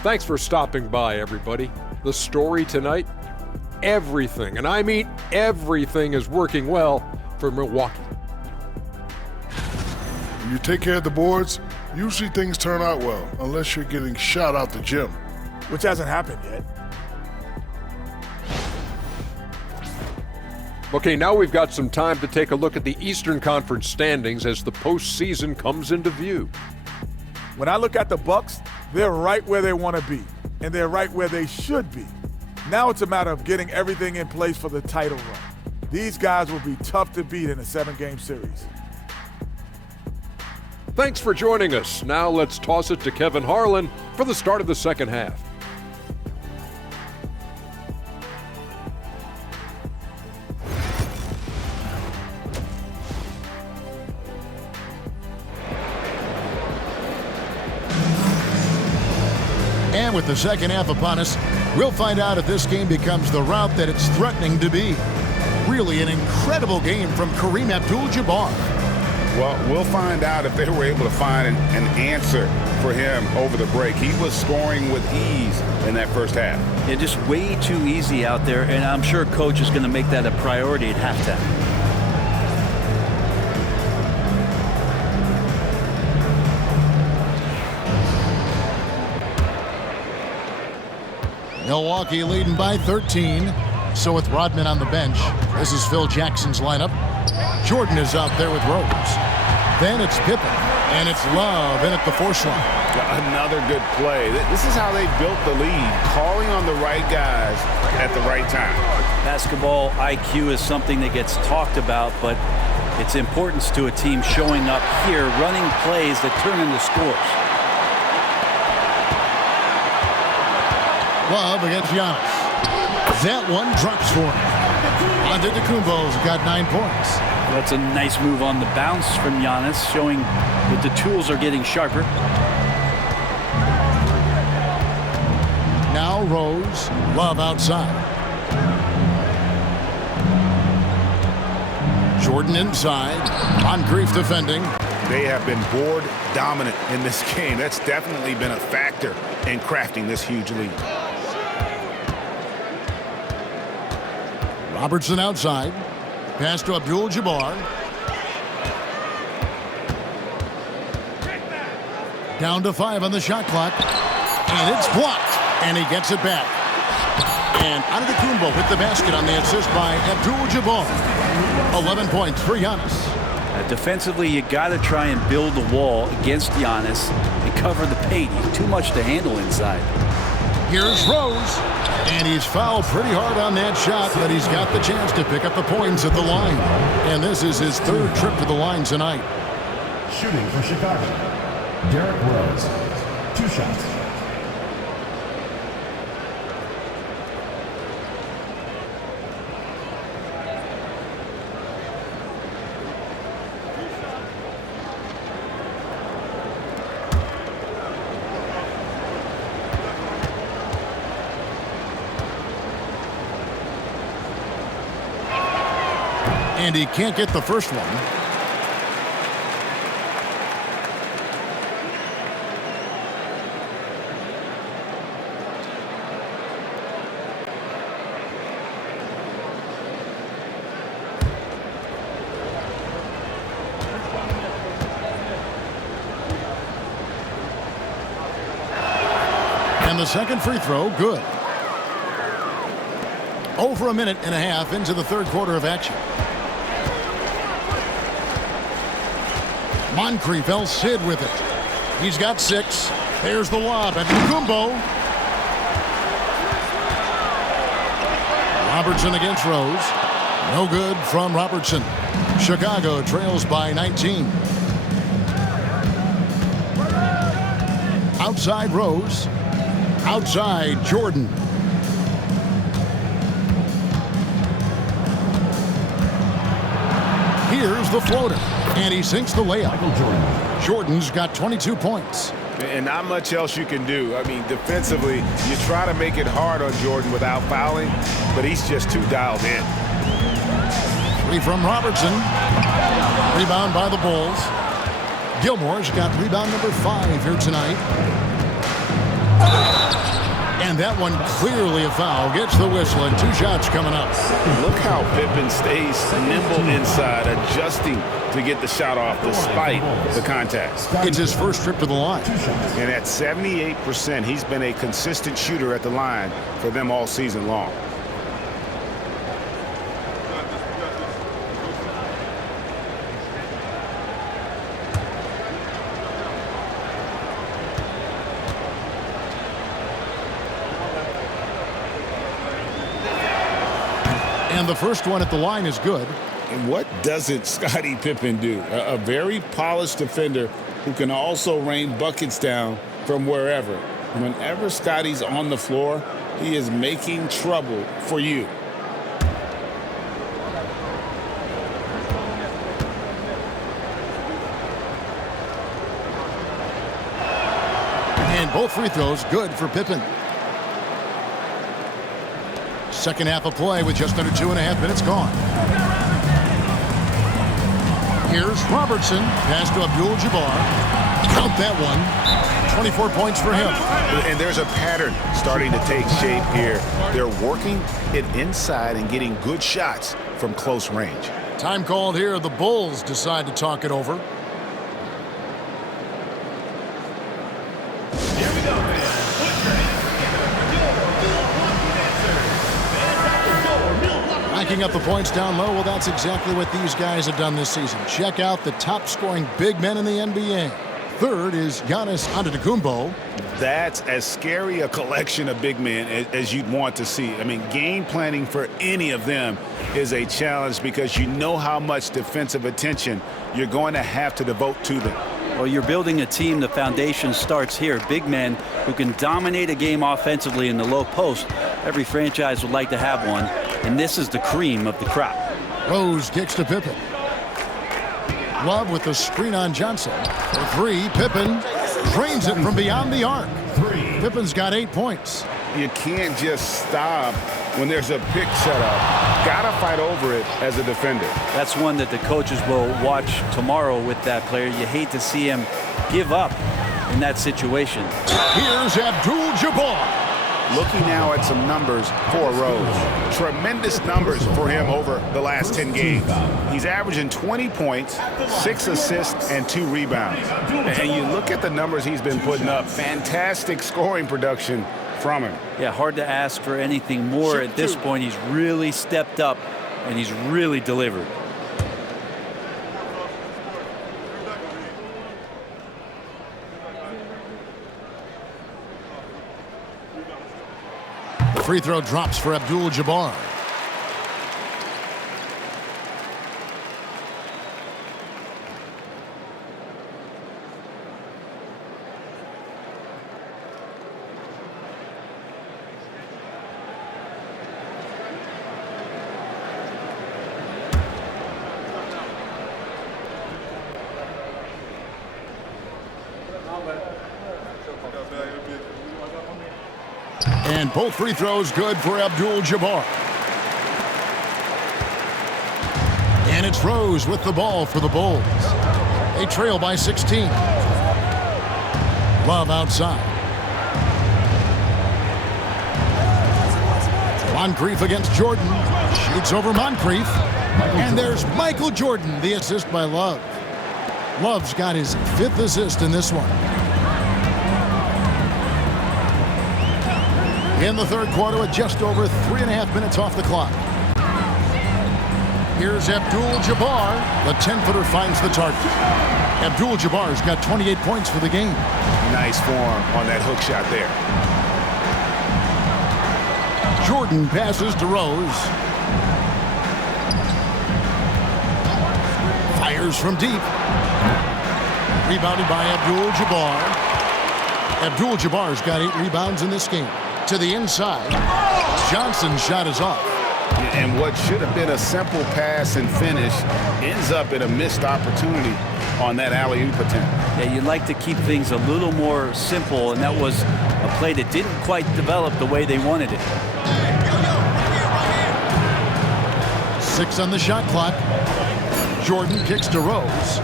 Thanks for stopping by, everybody. The story tonight, everything, and I mean everything, is working well for Milwaukee. When you take care of the boards, usually things turn out well, unless you're getting shot out the gym. Which hasn't happened yet. Okay, now we've got some time to take a look at the Eastern Conference standings as the postseason comes into view. When I look at the Bucks, they're right where they want to be, and they're right where they should be. Now it's a matter of getting everything in place for the title run. These guys will be tough to beat in a 7-game series. Thanks for joining us. Now let's toss it to Kevin Harlan for the start of the second half. And with the second half upon us, we'll find out if this game becomes the route that it's threatening to be. Really an incredible game from Kareem Abdul-Jabbar. Well, we'll find out if they were able to find an answer for him over the break. He was scoring with ease in that first half. Yeah, just way too easy out there, and I'm sure Coach is going to make that a priority at halftime. Milwaukee leading by 13. So with Rodman on the bench, this is Phil Jackson's lineup. Jordan is out there with Rose. Then it's Pippen, and it's Love in at the force line. Another good play. This is how they built the lead, calling on the right guys at the right time. Basketball IQ is something that gets talked about, but its importance to a team showing up here, running plays that turn into scores. Love against Giannis. That one drops for him. Antetokounmpo's got 9 points. That's a nice move on the bounce from Giannis, showing that the tools are getting sharper. Now Rose, Love outside. Jordan inside. Moncrief defending. They have been board dominant in this game. That's definitely been a factor in crafting this huge lead. Robertson outside. Pass to Abdul-Jabbar. Down to 5 on the shot clock. And it's blocked. And he gets it back. And Antetokounmpo with the basket on the assist by Abdul-Jabbar. 11 points for Giannis. Defensively, you got to try and build a wall against Giannis and cover the paint. He's too much to handle inside. Here's Rose. And he's fouled pretty hard on that shot, but he's got the chance to pick up the points at the line. And this is his 3rd trip to the line tonight. Shooting for Chicago, Derrick Rose. 2 shots. And he can't get the first one. And the second free throw, good. Over a minute and a half into the 3rd quarter of action. Moncrief, El Cid with it. He's got 6. There's the lob. Antetokounmpo. Robertson against Rose. No good from Robertson. Chicago trails by 19. Outside Rose. Outside Jordan. Here's the floater. And he sinks the layup. Jordan's got 22 points. And not much else you can do. I mean, defensively, you try to make it hard on Jordan without fouling, but he's just too dialed in. 3 from Robertson. Rebound by the Bulls. Gilmore's got rebound number 5 here tonight. And that one clearly a foul. Gets the whistle and 2 shots coming up. Look how Pippen stays nimble inside, adjusting to get the shot off despite the contact. It's his first trip to the line. And at 78%, he's been a consistent shooter at the line for them all season long. And the first one at the line is good. And what doesn't Scottie Pippen do? A very polished defender who can also rain buckets down from wherever. Whenever Scottie's on the floor, he is making trouble for you. And both free throws good for Pippen. Second half of play with just under 2.5 minutes gone. Here's Robertson. Pass to Abdul-Jabbar. Count that one. 24 points for him. And there's a pattern starting to take shape here. They're working it inside and getting good shots from close range. Time called here. The Bulls decide to talk it over. Racking up the points down low. Well, that's exactly what these guys have done this season. Check out the top-scoring big men in the NBA. Third is Giannis Antetokounmpo. That's as scary a collection of big men as you'd want to see. I mean, game planning for any of them is a challenge because you know how much defensive attention you're going to have to devote to them. Well, you're building a team. The foundation starts here. Big men who can dominate a game offensively in the low post. Every franchise would like to have one, and this is the cream of the crop. Rose kicks to Pippen. Love with the screen on Johnson. For 3, Pippen drains it from beyond the arc. Pippen's got 8 points. You can't just stop when there's a pick set up. Gotta fight over it as a defender. That's one that the coaches will watch tomorrow with that player. You hate to see him give up in that situation. Here's Abdul-Jabbar. Looking now at some numbers for Rose. Tremendous numbers for him over the last 10 games. He's averaging 20 points, 6 assists, and 2 rebounds. And you look at the numbers he's been putting up. Fantastic scoring production from him. Yeah, hard to ask for anything more at this point. He's really stepped up, and he's really delivered. The free throw drops for Abdul-Jabbar. And both free throws good for Abdul-Jabbar. And it's Rose with the ball for the Bulls. They trail by 16. Love outside. Moncrief against Jordan. Shoots over Moncrief. And there's Michael Jordan, the assist by Love. Love's got his 5th assist in this one. In the third quarter with just over 3.5 minutes off the clock. Here's Abdul-Jabbar. The 10-footer finds the target. Abdul-Jabbar's got 28 points for the game. Nice form on that hook shot there. Jordan passes to Rose. Fires from deep. Rebounded by Abdul-Jabbar. Abdul-Jabbar's got 8 rebounds in this game. To the inside. Johnson's shot is off. And what should have been a simple pass and finish ends up in a missed opportunity on that alley-oop attempt. Yeah, you'd like to keep things a little more simple, and that was a play that didn't quite develop the way they wanted it. 6 on the shot clock. Jordan kicks to Rose.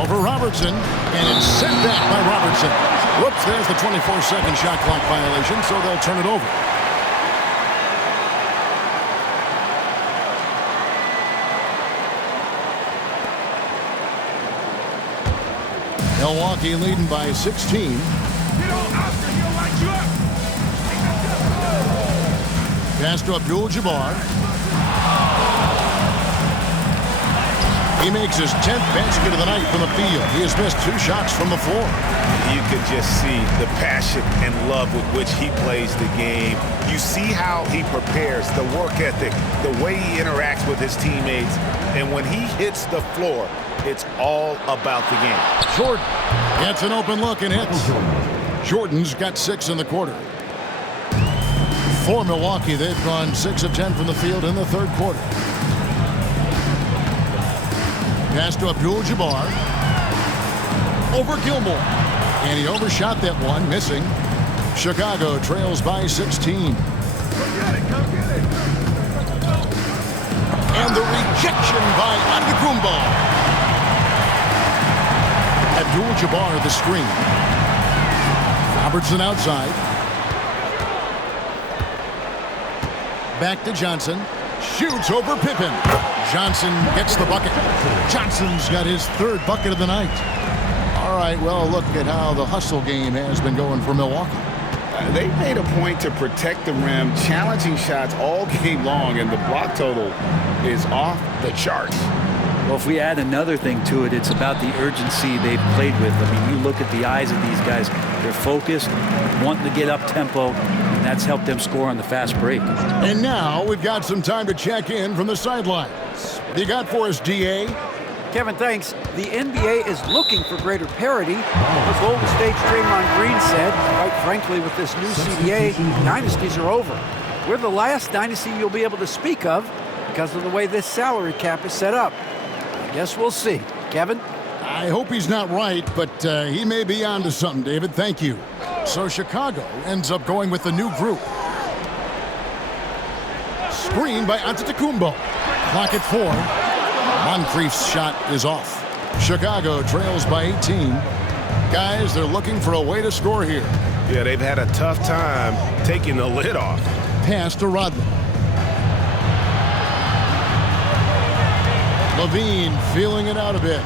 Over Robertson, and it's sent back by Robertson. Whoops, there's the 24-second shot clock violation, so they'll turn it over. Milwaukee leading by 16. Pass to Abdul-Jabbar. He makes his 10th basket of the night from the field. He has missed 2 shots from the floor. You can just see the passion and love with which he plays the game. You see how he prepares, the work ethic, the way he interacts with his teammates. And when he hits the floor, it's all about the game. Jordan gets an open look and hits. Jordan's got 6 in the quarter. For Milwaukee, they've gone 6 of 10 from the field in the third quarter. Pass to Abdul-Jabbar. Over Gilmore. And he overshot that one, missing. Chicago trails by 16. And the rejection by Antetokounmpo. Abdul-Jabbar the screen. Robertson outside. Back to Johnson. Shoots over Pippen. Johnson gets the bucket. Johnson's got his 3rd bucket of the night. All right, well, look at how the hustle game has been going for Milwaukee. They made a point to protect the rim, challenging shots all game long, and the block total is off the charts. Well, if we add another thing to it, it's about the urgency they've played with. I mean, you look at the eyes of these guys. They're focused, wanting to get up tempo, and that's helped them score on the fast break. And now we've got some time to check in from the sidelines. What you got for us, DA? Kevin, thanks. The NBA is looking for greater parity. The Golden State's Draymond Green said, quite frankly, with this new CBA, dynasties are over. We're the last dynasty you'll be able to speak of because of the way this salary cap is set up. I guess we'll see. Kevin? I hope he's not right, but he may be onto something, David. Thank you. So Chicago ends up going with the new group. Screen by Antetokounmpo. Clock at 4. Moncrief's shot is off. Chicago trails by 18. Guys, they're looking for a way to score here. Yeah, they've had a tough time taking the lid off. Pass to Rodman. Levine feeling it out a bit.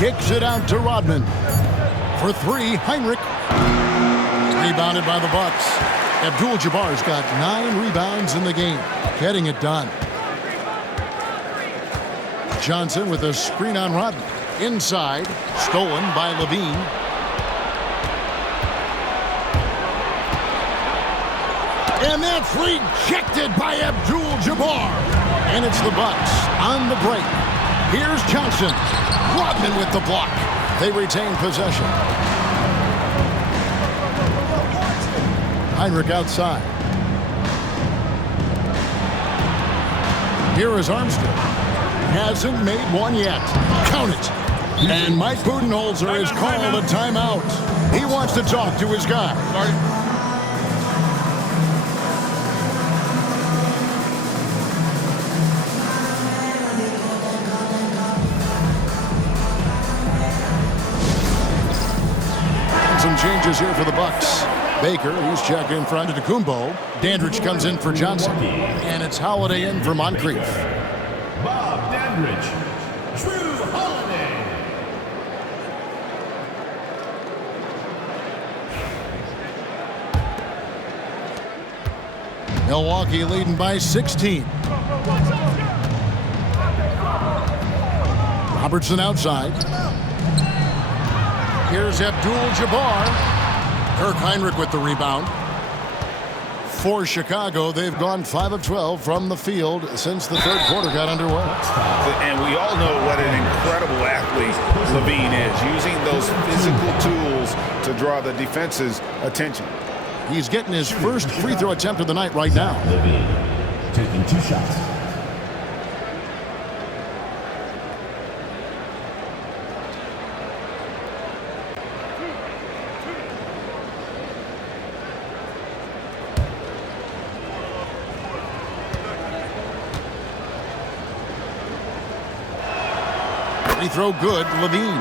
Kicks it out to Rodman. For 3, Heinrich. Rebounded by the Bucks. Abdul-Jabbar's got 9 rebounds in the game, getting it done. Johnson with a screen on Rodman. Inside, stolen by Levine. And that's rejected by Abdul-Jabbar. And it's the Bucks on the break. Here's Johnson. Rodman with the block. They retain possession. Heinrich outside. Here is Armstrong. Hasn't made one yet. Count it. And Mike Budenholzer has called a timeout. He wants to talk to his guy. Some changes here for the Bucks. Baker, he's checked in for Antetokounmpo. Dandridge comes in for Johnson. And it's Holiday in for Moncrief. Bob Dandridge. Drew Holiday. Milwaukee leading by 16. Robertson outside. Here's Abdul-Jabbar. Kirk Heinrich with the rebound. For Chicago, they've gone 5 of 12 from the field since the third quarter got underway. And we all know what an incredible athlete Levine is, using those physical tools to draw the defense's attention. He's getting his first free throw attempt of the night right now. Levine taking 2 shots. Free throw good, Levine.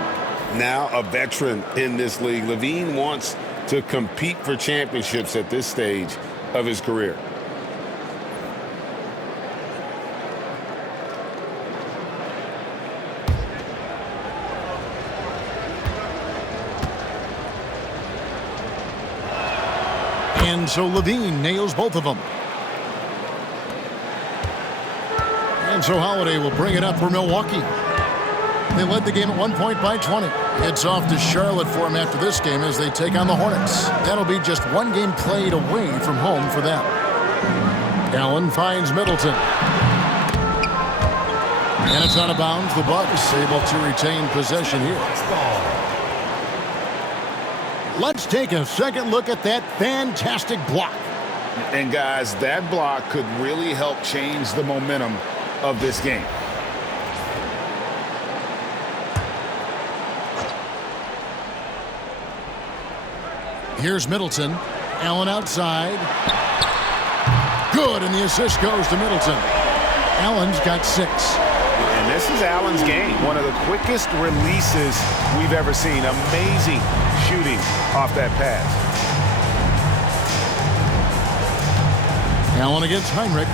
Now a veteran in this league. LaVine wants to compete for championships at this stage of his career. And so LaVine nails both of them. And so Holiday will bring it up for Milwaukee. They led the game at 1 point by 20. It's off to Charlotte for them after this game as they take on the Hornets. That'll be just one game played away from home for them. Allen finds Middleton. And it's out of bounds. The Bucks able to retain possession here. Let's take a second look at that fantastic block. And guys, that block could really help change the momentum of this game. Here's Middleton. Allen outside. Good, and the assist goes to Middleton. Allen's got 6. And this is Allen's game. One of the quickest releases we've ever seen. Amazing shooting off that pass. Allen against Heinrich.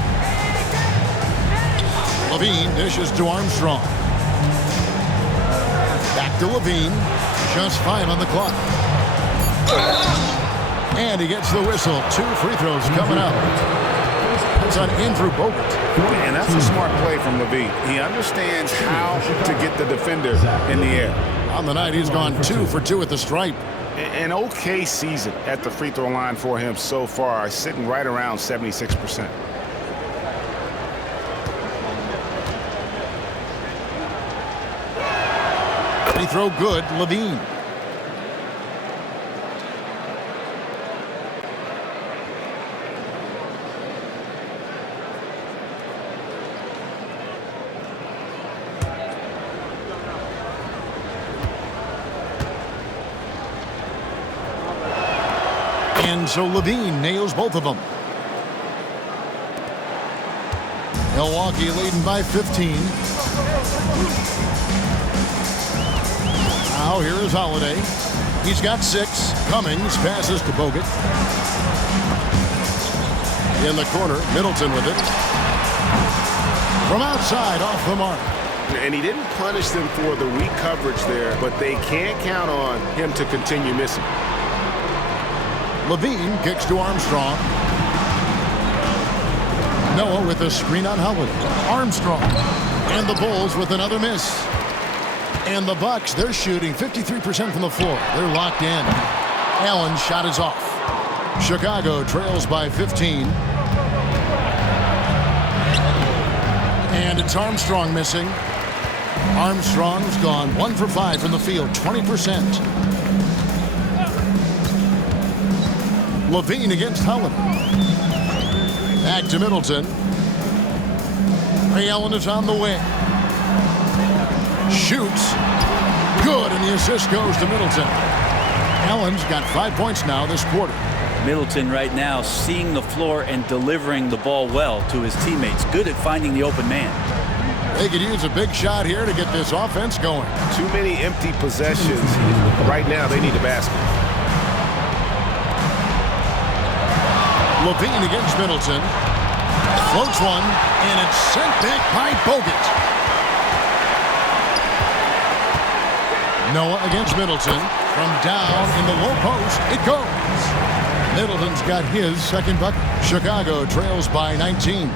LaVine dishes to Armstrong. Back to LaVine. Just 5 on the clock. And he gets the whistle. 2 free throws coming up. That's on Andrew Bogut. And that's a smart play from LaVine. He understands how to get the defender in the air. On the night, he's gone 2 for 2 at the stripe. An okay season at the free throw line for him so far, sitting right around 76%. Free throw good, LaVine. And so LaVine nails both of them. Milwaukee leading by 15. Now here is Holiday. He's got 6. Cummings passes to Bogut. In the corner, Middleton with it. From outside, off the mark. And he didn't punish them for the weak coverage there, but they can't count on him to continue missing. LaVine kicks to Armstrong. Noah with a screen on Holiday. Armstrong. And the Bulls with another miss. And the Bucks, they're shooting 53% from the floor. They're locked in. Allen's shot is off. Chicago trails by 15. And it's Armstrong missing. Armstrong's gone 1 for 5 from the field, 20%. LaVine against Holiday. Back to Middleton. Ray Allen is on the wing. Shoots. Good, and the assist goes to Middleton. Allen's got 5 points now this quarter. Middleton right now seeing the floor and delivering the ball well to his teammates. Good at finding the open man. They could use a big shot here to get this offense going. Too many empty possessions. Right now, they need a basket. LaVine against Middleton. Floats one, and it's sent back by Bogut. Noah against Middleton. From down in the low post, it goes. Middleton's got his second bucket. Chicago trails by 19.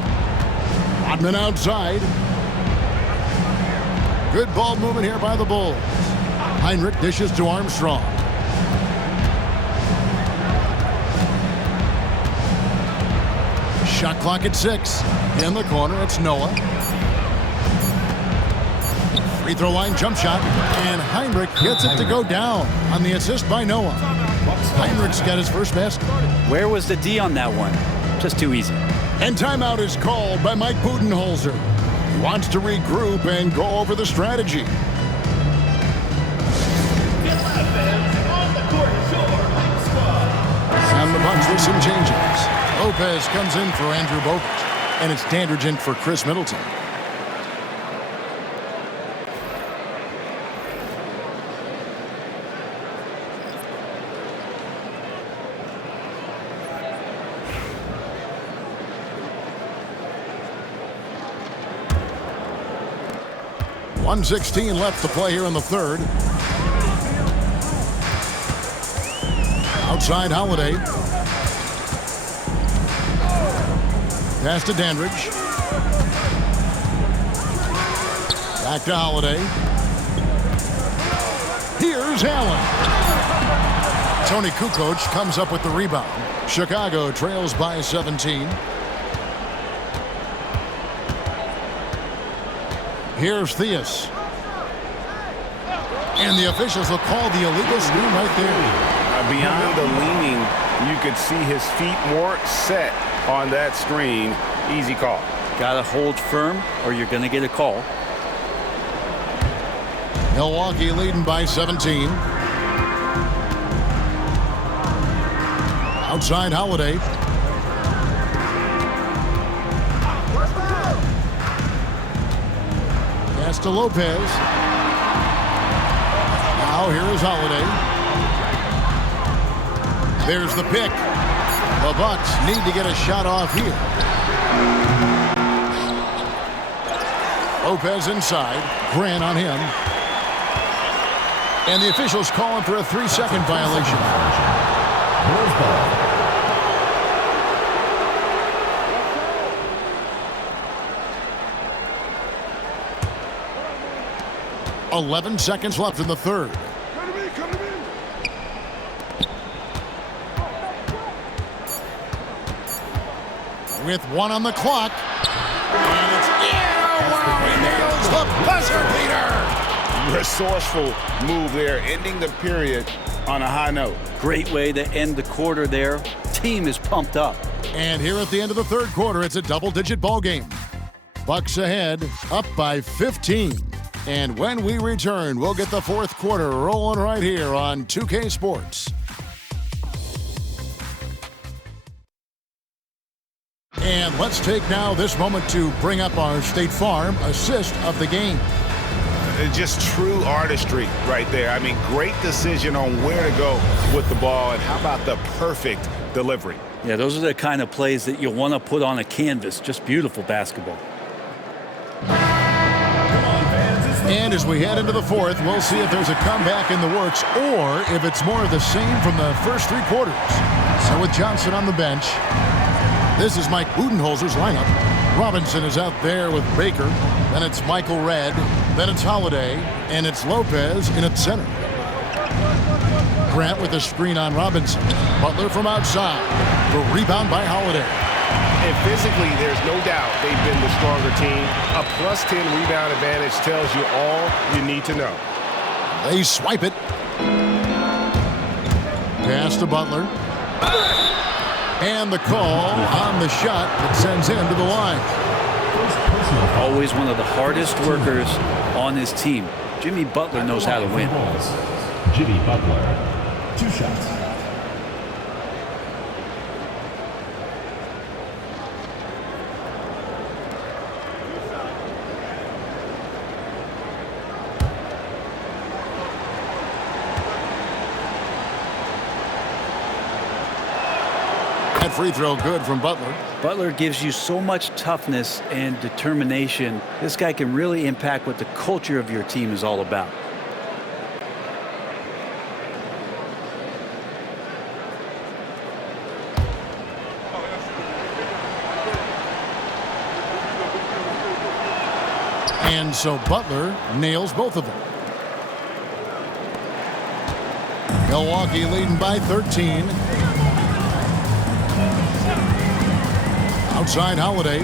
Rodman outside. Good ball movement here by the Bulls. Heinrich dishes to Armstrong. Shot clock at 6. In the corner, it's Noah. Free throw line jump shot. And Heinrich gets it to go down on the assist by Noah. Heinrich's got his first basket. Where was the D on that one? Just too easy. And timeout is called by Mike Budenholzer. He wants to regroup and go over the strategy. And the Bucks with some changes. Lopez comes in for Andrew Bogut. And it's Dandridge for Chris Middleton. 1:16 left to play here in the third. Outside Holiday. Pass to Dandridge. Back to Holiday. Here's Allen. Tony Kukoc comes up with the rebound. Chicago trails by 17. Here's Theus. And the officials will call the illegal screen right there. Beyond the leaning, you could see his feet weren't set on that screen. Easy call. Gotta hold firm or you're gonna get a call. Milwaukee leading by 17. Outside Holiday. Pass to Lopez. Now here is Holiday. There's the pick. The Bucks need to get a shot off here. Lopez inside. Grant on him. And the officials calling for a 3-second violation. Bulls ball. 11 seconds left in the third. With 1 on the clock. And it's he nails the buzzer beater. Resourceful move there, ending the period on a high note. Great way to end the quarter there. Team is pumped up. And here at the end of the third quarter, it's a double-digit ball game. Bucks ahead, up by 15. And when we return, we'll get the fourth quarter rolling right here on 2K Sports. And let's take now this moment to bring up our State Farm assist of the game. Just true artistry right there. I mean, great decision on where to go with the ball, and how about the perfect delivery? Yeah, those are the kind of plays that you want to put on a canvas. Just beautiful basketball. And as we head into the fourth, we'll see if there's a comeback in the works or if it's more of the same from the first 3 quarters. So with Johnson on the bench, this is Mike Budenholzer's lineup. Robinson is out there with Baker. Then it's Michael Redd. Then it's Holiday. And it's Lopez in at center. Grant with a screen on Robinson. Butler from outside. The rebound by Holiday. And physically, there's no doubt they've been the stronger team. A +10 rebound advantage tells you all you need to know. They swipe it. Pass to Butler. And the call on the shot that sends him to the line. Always one of the hardest workers on his team. Jimmy Butler knows how to win. Jimmy Butler, 2 shots. That free throw good from Butler. Butler gives you so much toughness and determination. This guy can really impact what the culture of your team is all about. And so Butler nails both of them. Milwaukee leading by 13. Outside Holiday.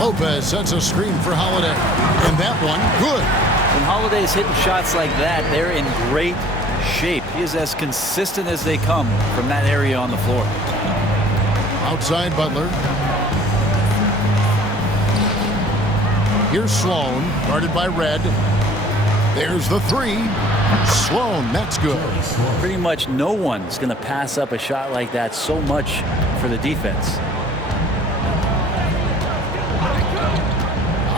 Lopez sets a screen for Holiday. And that one, good. When Holiday's hitting shots like that, they're in great shape. He is as consistent as they come from that area on the floor. Outside Butler. Here's Sloan, guarded by Redd. There's the 3. Sloan, that's good. Pretty much no one's going to pass up a shot like that so much for the defense.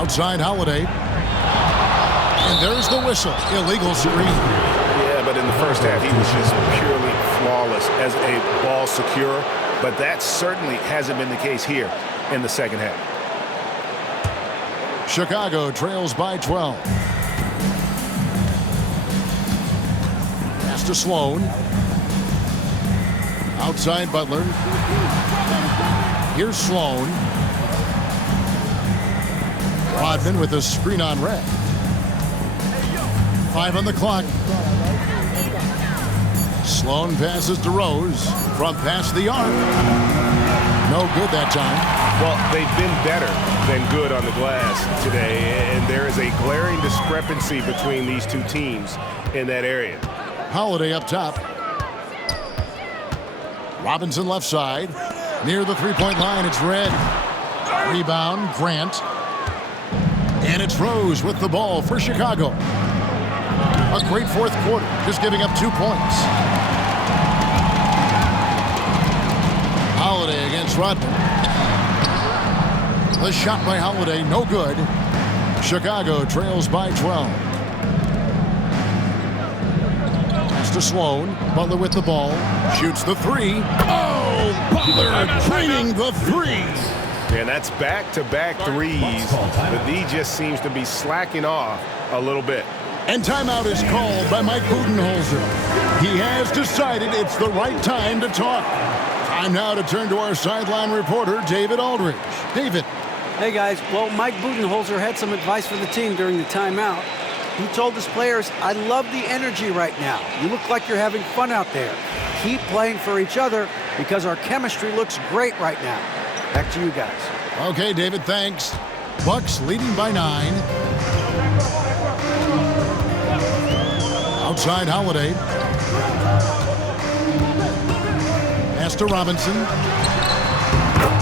Outside Holiday. And there's the whistle. Illegal screen. Yeah, but in the first half, he was just purely flawless as a ball securer. But that certainly hasn't been the case here in the second half. Chicago trails by 12. to Sloan. Outside Butler. Here's Sloan. Rodman with a screen on Red. 5 on the clock. Sloan passes to Rose from past the arc. No good that time. Well, they've been better than good on the glass today, and there is a glaring discrepancy between these two teams in that area. Holiday up top. Robinson left side. Near the three-point line, it's Red. Rebound, Grant. And it's Rose with the ball for Chicago. A great fourth quarter, just giving up 2 points. Holiday against Rodman. The shot by Holiday, no good. Chicago trails by 12. Pass to Sloan. Butler with the ball. Shoots the three. Oh, Butler draining the three. And that's back-to-back threes. The D just seems to be slacking off a little bit. And timeout is called by Mike Budenholzer. He has decided it's the right time to talk. Time now to turn to our sideline reporter, David Aldridge. David. Hey, guys. Well, Mike Budenholzer had some advice for the team during the timeout. He told his players, I love the energy right now. You look like you're having fun out there. Keep playing for each other because our chemistry looks great right now. Back to you guys. Okay, David, thanks. Bucks leading by 9. Outside Holiday. Pass to Robinson.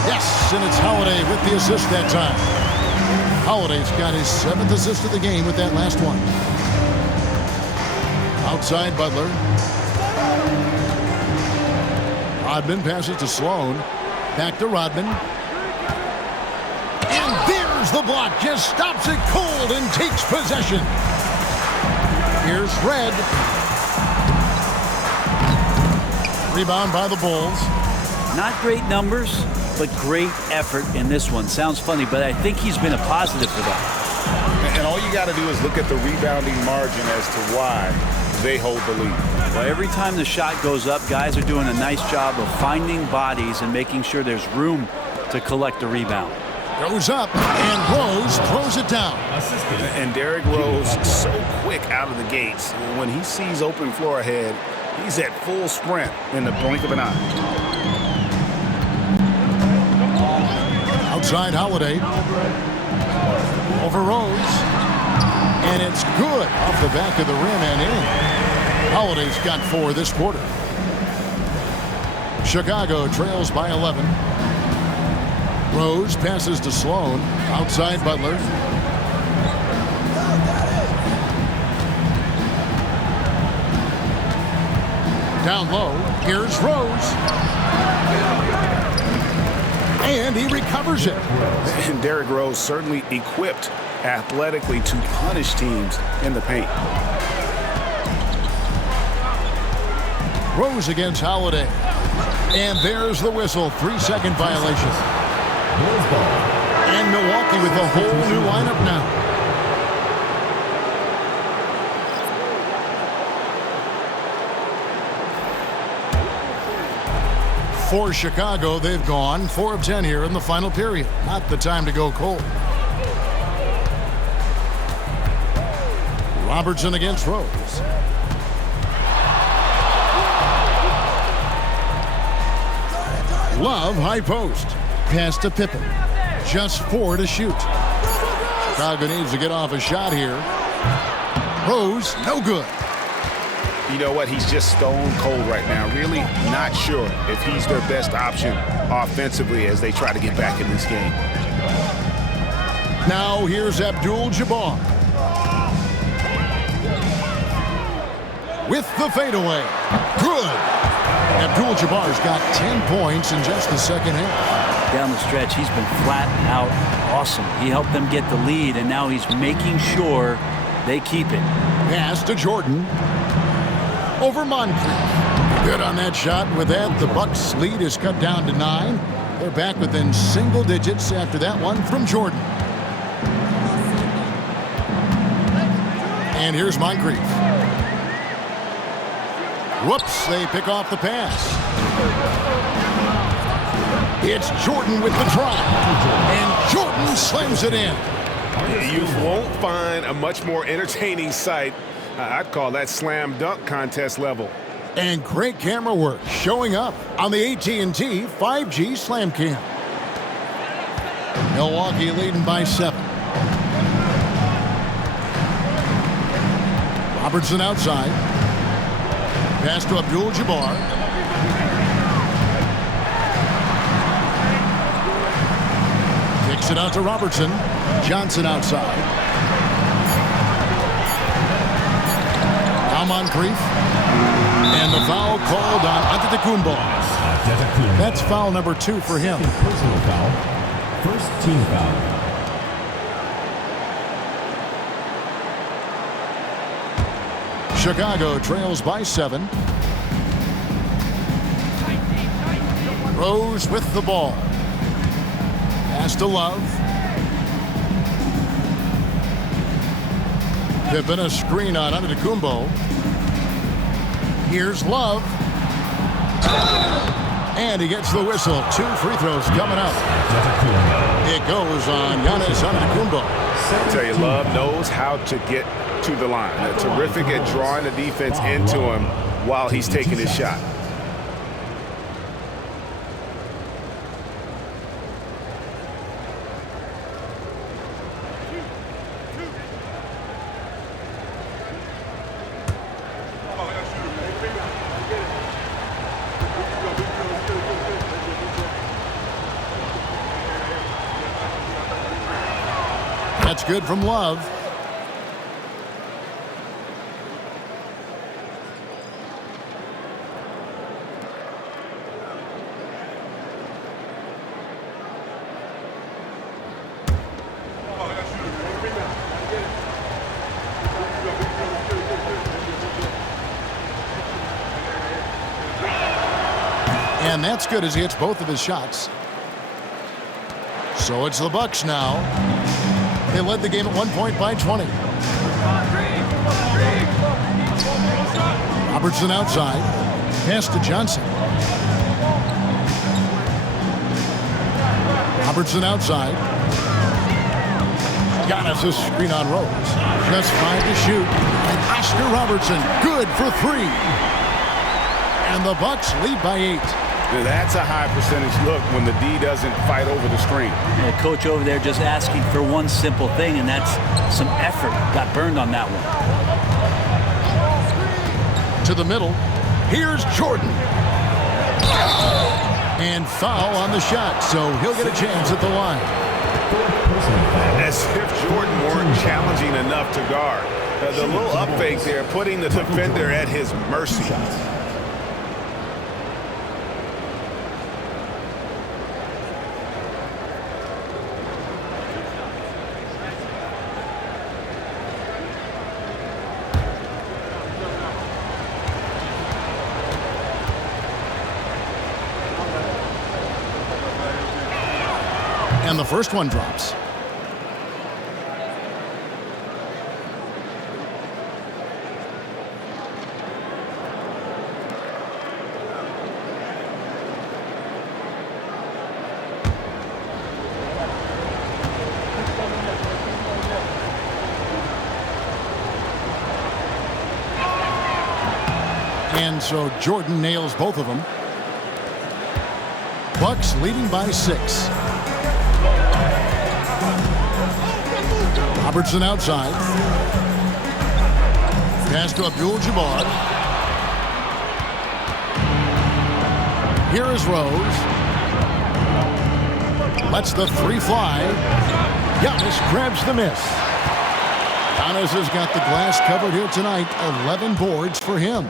Yes, and it's Holiday with the assist that time. Holiday's got his 7th assist of the game with that last one. Outside Butler. Rodman passes to Sloan. Back to Rodman. And there's the block. Just stops it cold and takes possession. Here's Red. Rebound by the Bulls. Not great numbers, but great effort in this one. Sounds funny, but I think he's been a positive for them. And all you got to do is look at the rebounding margin as to why they hold the lead. Well, every time the shot goes up, guys are doing a nice job of finding bodies and making sure there's room to collect the rebound. Goes up, and Rose throws it down. And Derrick Rose, so quick out of the gates. When he sees open floor ahead, he's at full sprint in the blink of an eye. Outside Holiday. Over Rose. And it's good off the back of the rim and in. Holiday's got 4 this quarter. Chicago trails by 11. Rose passes to Sloan. Outside Butler. Down low. Here's Rose. And he recovers it. And Derrick Rose certainly equipped athletically to punish teams in the paint. Rose against Holiday. And there's the whistle. 3-second violation. And Milwaukee with a whole new lineup now. For Chicago, they've gone 4 of 10 here in the final period. Not the time to go cold. Robertson against Rose. Love high post. Pass to Pippen. Just 4 to shoot. Chicago needs to get off a shot here. Rose, no good. You know what? He's just stone cold right now. Really not sure if he's their best option offensively as they try to get back in this game. Now here's Abdul-Jabbar. With the fadeaway. Good. Abdul-Jabbar's got 10 points in just the second half. Down the stretch, he's been flat out awesome. He helped them get the lead, and now he's making sure they keep it. Pass to Jordan. Over Moncrief. Good on that shot. With that, the Bucks' lead is cut down to 9. They're back within single digits after that one from Jordan. And here's Moncrief. Whoops, they pick off the pass. It's Jordan with the drive. And Jordan slams it in. You won't find a much more entertaining sight. I'd call that slam dunk contest level. And great camera work showing up on the AT&T 5G Slam Cam. Milwaukee leading by 7. Robertson outside. Pass to Abdul-Jabbar. Kicks it out to Robertson. Johnson outside. Now Moncrief. And the foul called on Antetokounmpo. That's foul number 2 for him. Personal foul. First team foul. Chicago trails by 7. Rose with the ball. Pass to Love. Pippen a screen on Antetokounmpo. Here's Love. And he gets the whistle. 2 free throws coming up. It goes on Giannis Antetokounmpo. I tell you, Love knows how to get to the line. They're terrific at drawing the defense into him while he's taking his shot. That's good from Love. And that's good as he hits both of his shots. So it's the Bucks now. They led the game at 1 point by 20. Robertson outside. Pass to Johnson. Robertson outside. Giannis a screen on Rose. Just 5 to shoot. And Oscar Robertson good for 3. And the Bucks lead by 8. That's a high percentage look when the D doesn't fight over the screen. The coach over there just asking for one simple thing, and that's some effort. Got burned on that one. To the middle. Here's Jordan. And foul on the shot, so he'll get a chance at the line. As if Jordan weren't challenging enough to guard. The little up fake there, putting the defender at his mercy. And the first one drops. And so Jordan nails both of them. Bucks leading by 6. Robertson outside. Pass to Abdul-Jabbar. Here is Rose. Lets the 3 fly. Giannis grabs the miss. Giannis has got the glass covered here tonight. 11 boards for him.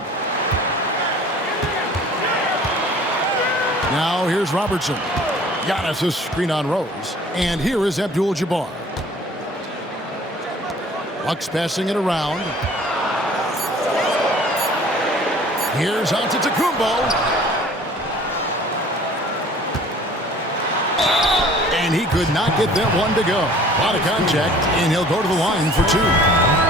Now here's Robertson. Giannis a screen on Rose. And here is Abdul-Jabbar. Bucks passing it around. Here's Antetokounmpo. And he could not get that one to go. A lot of contact, and he'll go to the line for 2.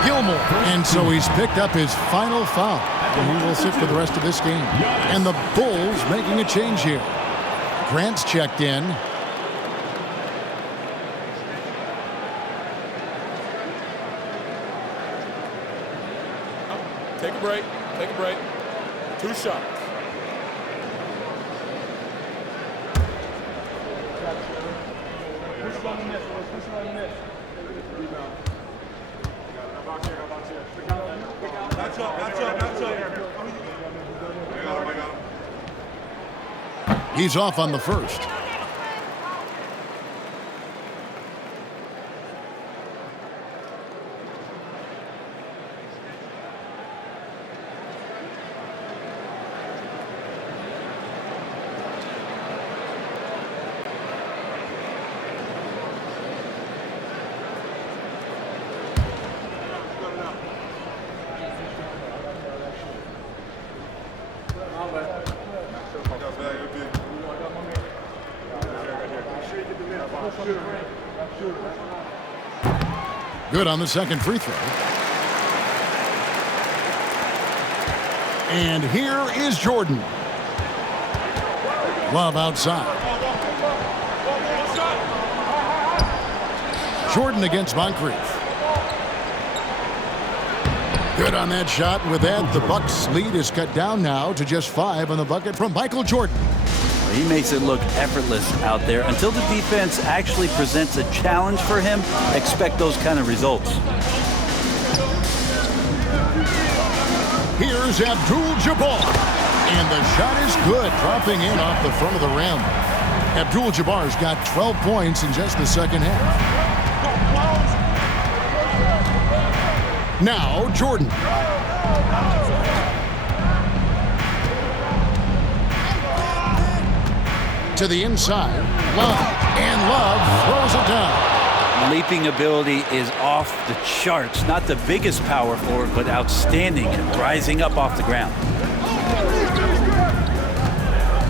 Gilmore. And so he's picked up his final foul. And he will sit for the rest of this game. And the Bulls making a change here. Grant's checked in. Take a break. Take a break. 2 shots. He's off on the first. Good on the second free throw. And here is Jordan. Love outside. Jordan against Moncrief. Good on that shot. With that, the Bucks' lead is cut down now to just 5 on the bucket from Michael Jordan. He makes it look effortless out there. Until the defense actually presents a challenge for him, expect those kind of results. Here's Abdul-Jabbar. And the shot is good, dropping in off the front of the rim. Abdul-Jabbar's got 12 points in just the second half. Now, Jordan. To the inside, Love, and Love throws it down. Leaping ability is off the charts. Not the biggest power forward, but outstanding, rising up off the ground.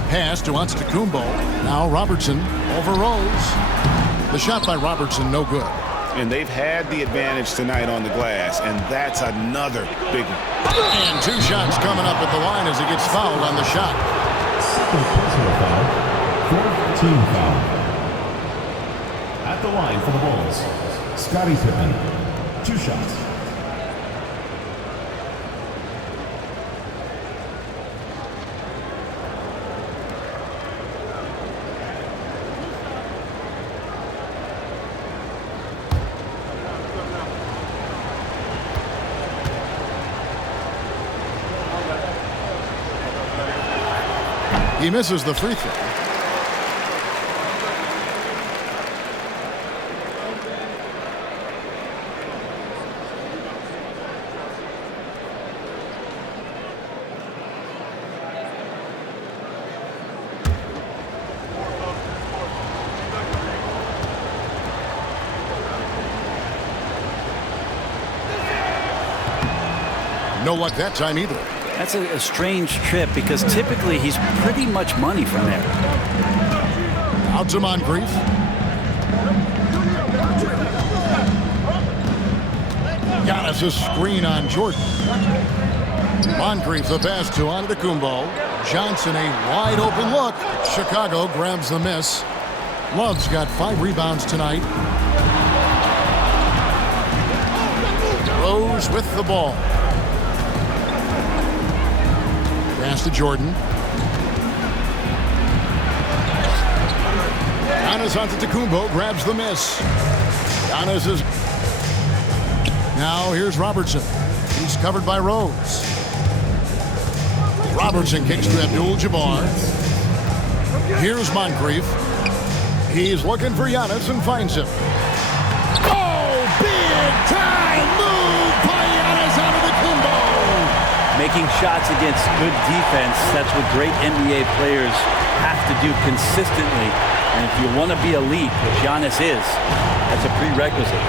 Pass to Antetokounmpo. Now Robertson over Rose. The shot by Robertson, no good. And they've had the advantage tonight on the glass, and that's another big one. And 2 shots coming up at the line as he gets fouled on the shot. Second personal foul. 4th team foul. At the line for the Bulls, Scottie Pippen. 2 shots. He misses the free throw. No luck that time either. That's a strange trip because typically he's pretty much money from there. Out to Moncrief. Giannis' screen on Jordan. Moncrief the pass to Antetokounmpo. Johnson a wide open look. Chicago grabs the miss. Love's got 5 rebounds tonight. Rose with the ball. Pass to Jordan. Giannis Antetokounmpo grabs the miss. Giannis is... Now here's Robertson. He's covered by Rose. Robertson kicks to Abdul-Jabbar. Here's Moncrief. He's looking for Giannis and finds him. Oh, big time move by Giannis Antetokounmpo. Making shots against good defense, that's what great NBA players have to do consistently. And if you want to be elite, which Giannis is, that's a prerequisite.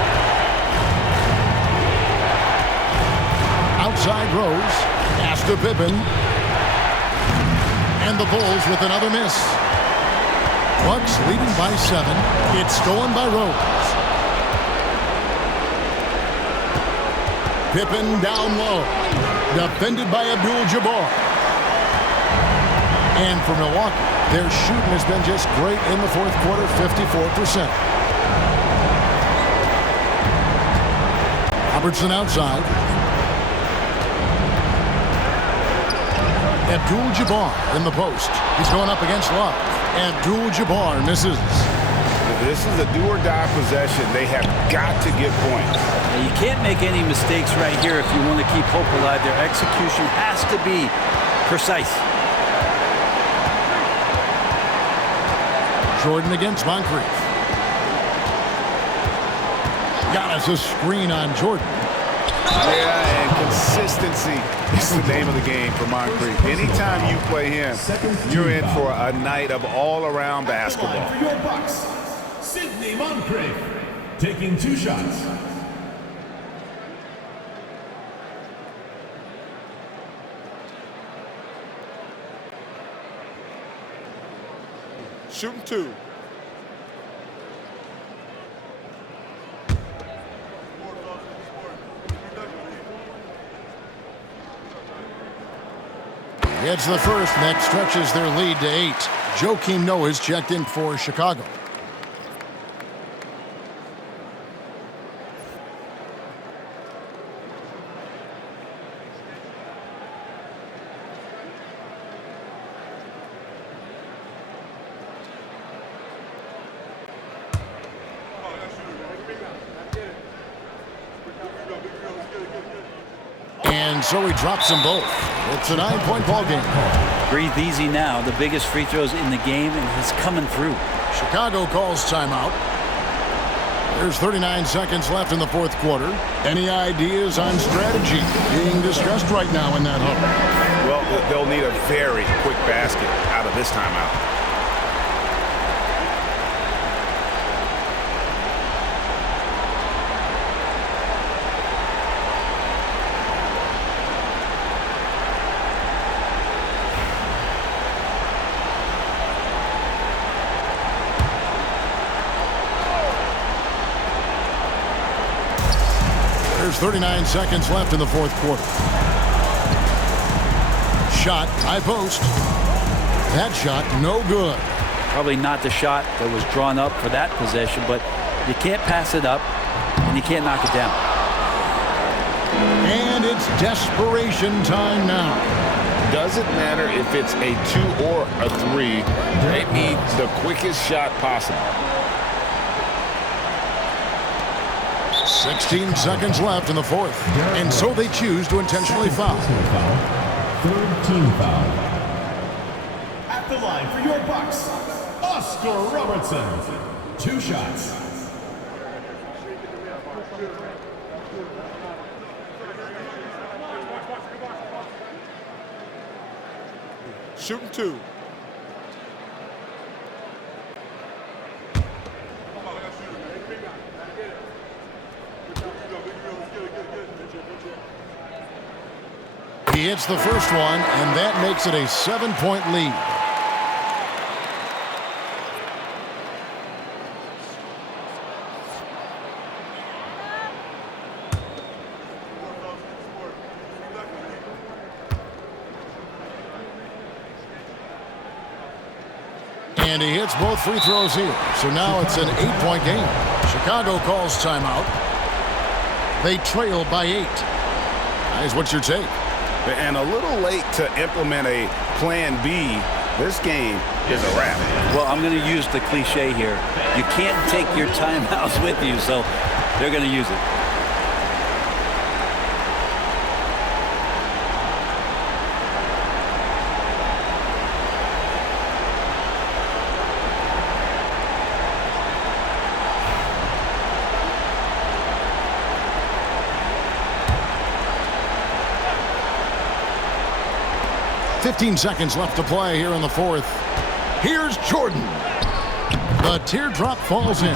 Outside Rose, pass to Pippen. And the Bulls with another miss. Bucks leading by 7. It's stolen by Rose. Pippen down low. Defended by Abdul-Jabbar. And for Milwaukee, their shooting has been just great in the fourth quarter, 54%. Robertson outside. Abdul-Jabbar in the post. He's going up against Love. Abdul-Jabbar misses. This is a do-or-die possession. They have got to get points. You can't make any mistakes right here if you want to keep hope alive. Their execution has to be precise. Jordan against Moncrief. Got us a screen on Jordan. Yeah, and consistency is the name of the game for Moncrief. Anytime you play him, you're in for a night of all-around basketball. For your Bucks, Sidney Moncrief, taking 2 shots. Shooting 2. It's the first. That stretches their lead to 8. Joakim Noah is checked in for Chicago. And so he drops them both. It's a 9-point ball game. Breathe easy now. The biggest free throws in the game, and he's coming through. Chicago calls timeout. There's 39 seconds left in the fourth quarter. Any ideas on strategy being discussed right now in that hub? Well, they'll need a very quick basket out of this timeout. There's 39 seconds left in the fourth quarter. Shot, high post. That shot, no good. Probably not the shot that was drawn up for that possession, but you can't pass it up, and you can't knock it down. And it's desperation time now. Doesn't matter if it's a 2 or a 3. They need the quickest shot possible. 16 seconds left in the fourth. And so they choose to intentionally foul. Third team foul. At the line for your Bucks, Oscar Robertson. 2 shots. Shooting 2. He hits the first one, and that makes it a 7-point lead. And he hits both free throws here. So now it's an 8-point game. Chicago calls timeout. They trail by 8. Guys, what's your take? And a little late to implement a plan B. This game is a wrap. Well, I'm going to use the cliche here. You can't take your timeouts with you, so they're going to use it. Fifteen seconds left to play here in the fourth. Here's Jordan. The teardrop falls in.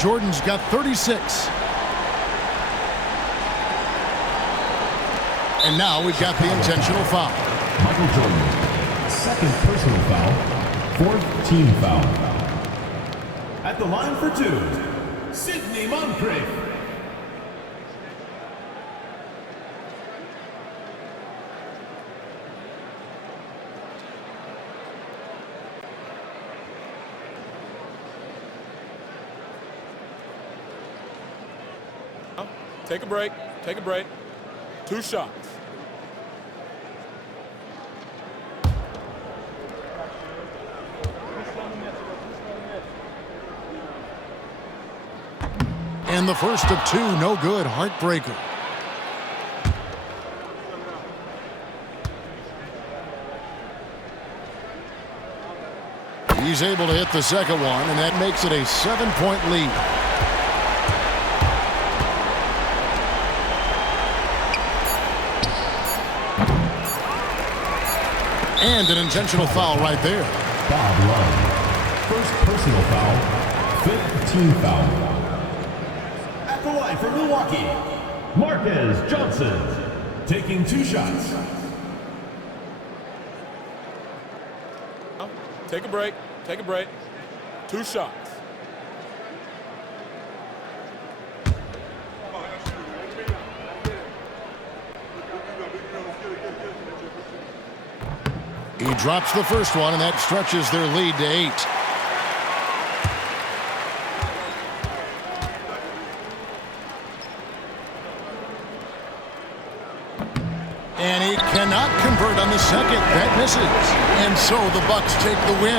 Jordan's got 36. And now we've got the intentional foul. Michael Jordan, second personal foul, Fourth team foul. At the line for two, Sidney Moncrief. Take a break. Take a break. 2 shots. And the first of 2, no good. Heartbreaker. He's able to hit the second one, and that makes it a 7-point lead. And an intentional foul right there. Bob Love. First personal foul. 5th team foul. At the line for Milwaukee, Marquez Johnson. Taking 2 shots. Take a break. Take a break. 2 shots. He drops the first one, and that stretches their lead to 8. And he cannot convert on the second. That misses. And so the Bucks take the win.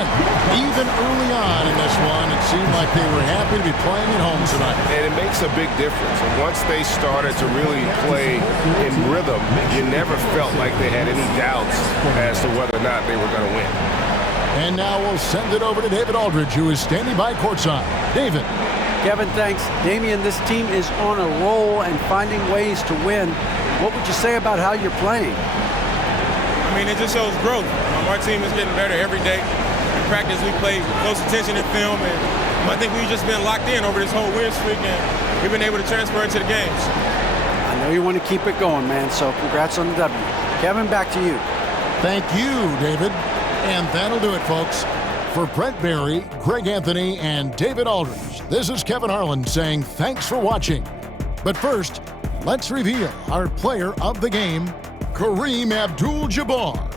Even early on in this one, it seemed like they were happy to be playing at home tonight. And it makes a big difference. And once they started to really play in rhythm, you never felt like they had any doubts as to whether or not they were going to win. And now we'll send it over to David Aldridge, who is standing by courtside. David. Kevin, thanks. Damian, this team is on a roll and finding ways to win. What would you say about how you're playing? I mean, it just shows growth. Our team is getting better every day. In practice, we play close attention in film, and I think we've just been locked in over this whole win streak, and we've been able to transfer into the games. I know you want to keep it going, man, so congrats on the W. Kevin, back to you. Thank you, David. And that'll do it, folks. For Brent Barry, Greg Anthony, and David Aldridge, this is Kevin Harlan saying thanks for watching. But first, let's reveal our player of the game, Kareem Abdul-Jabbar.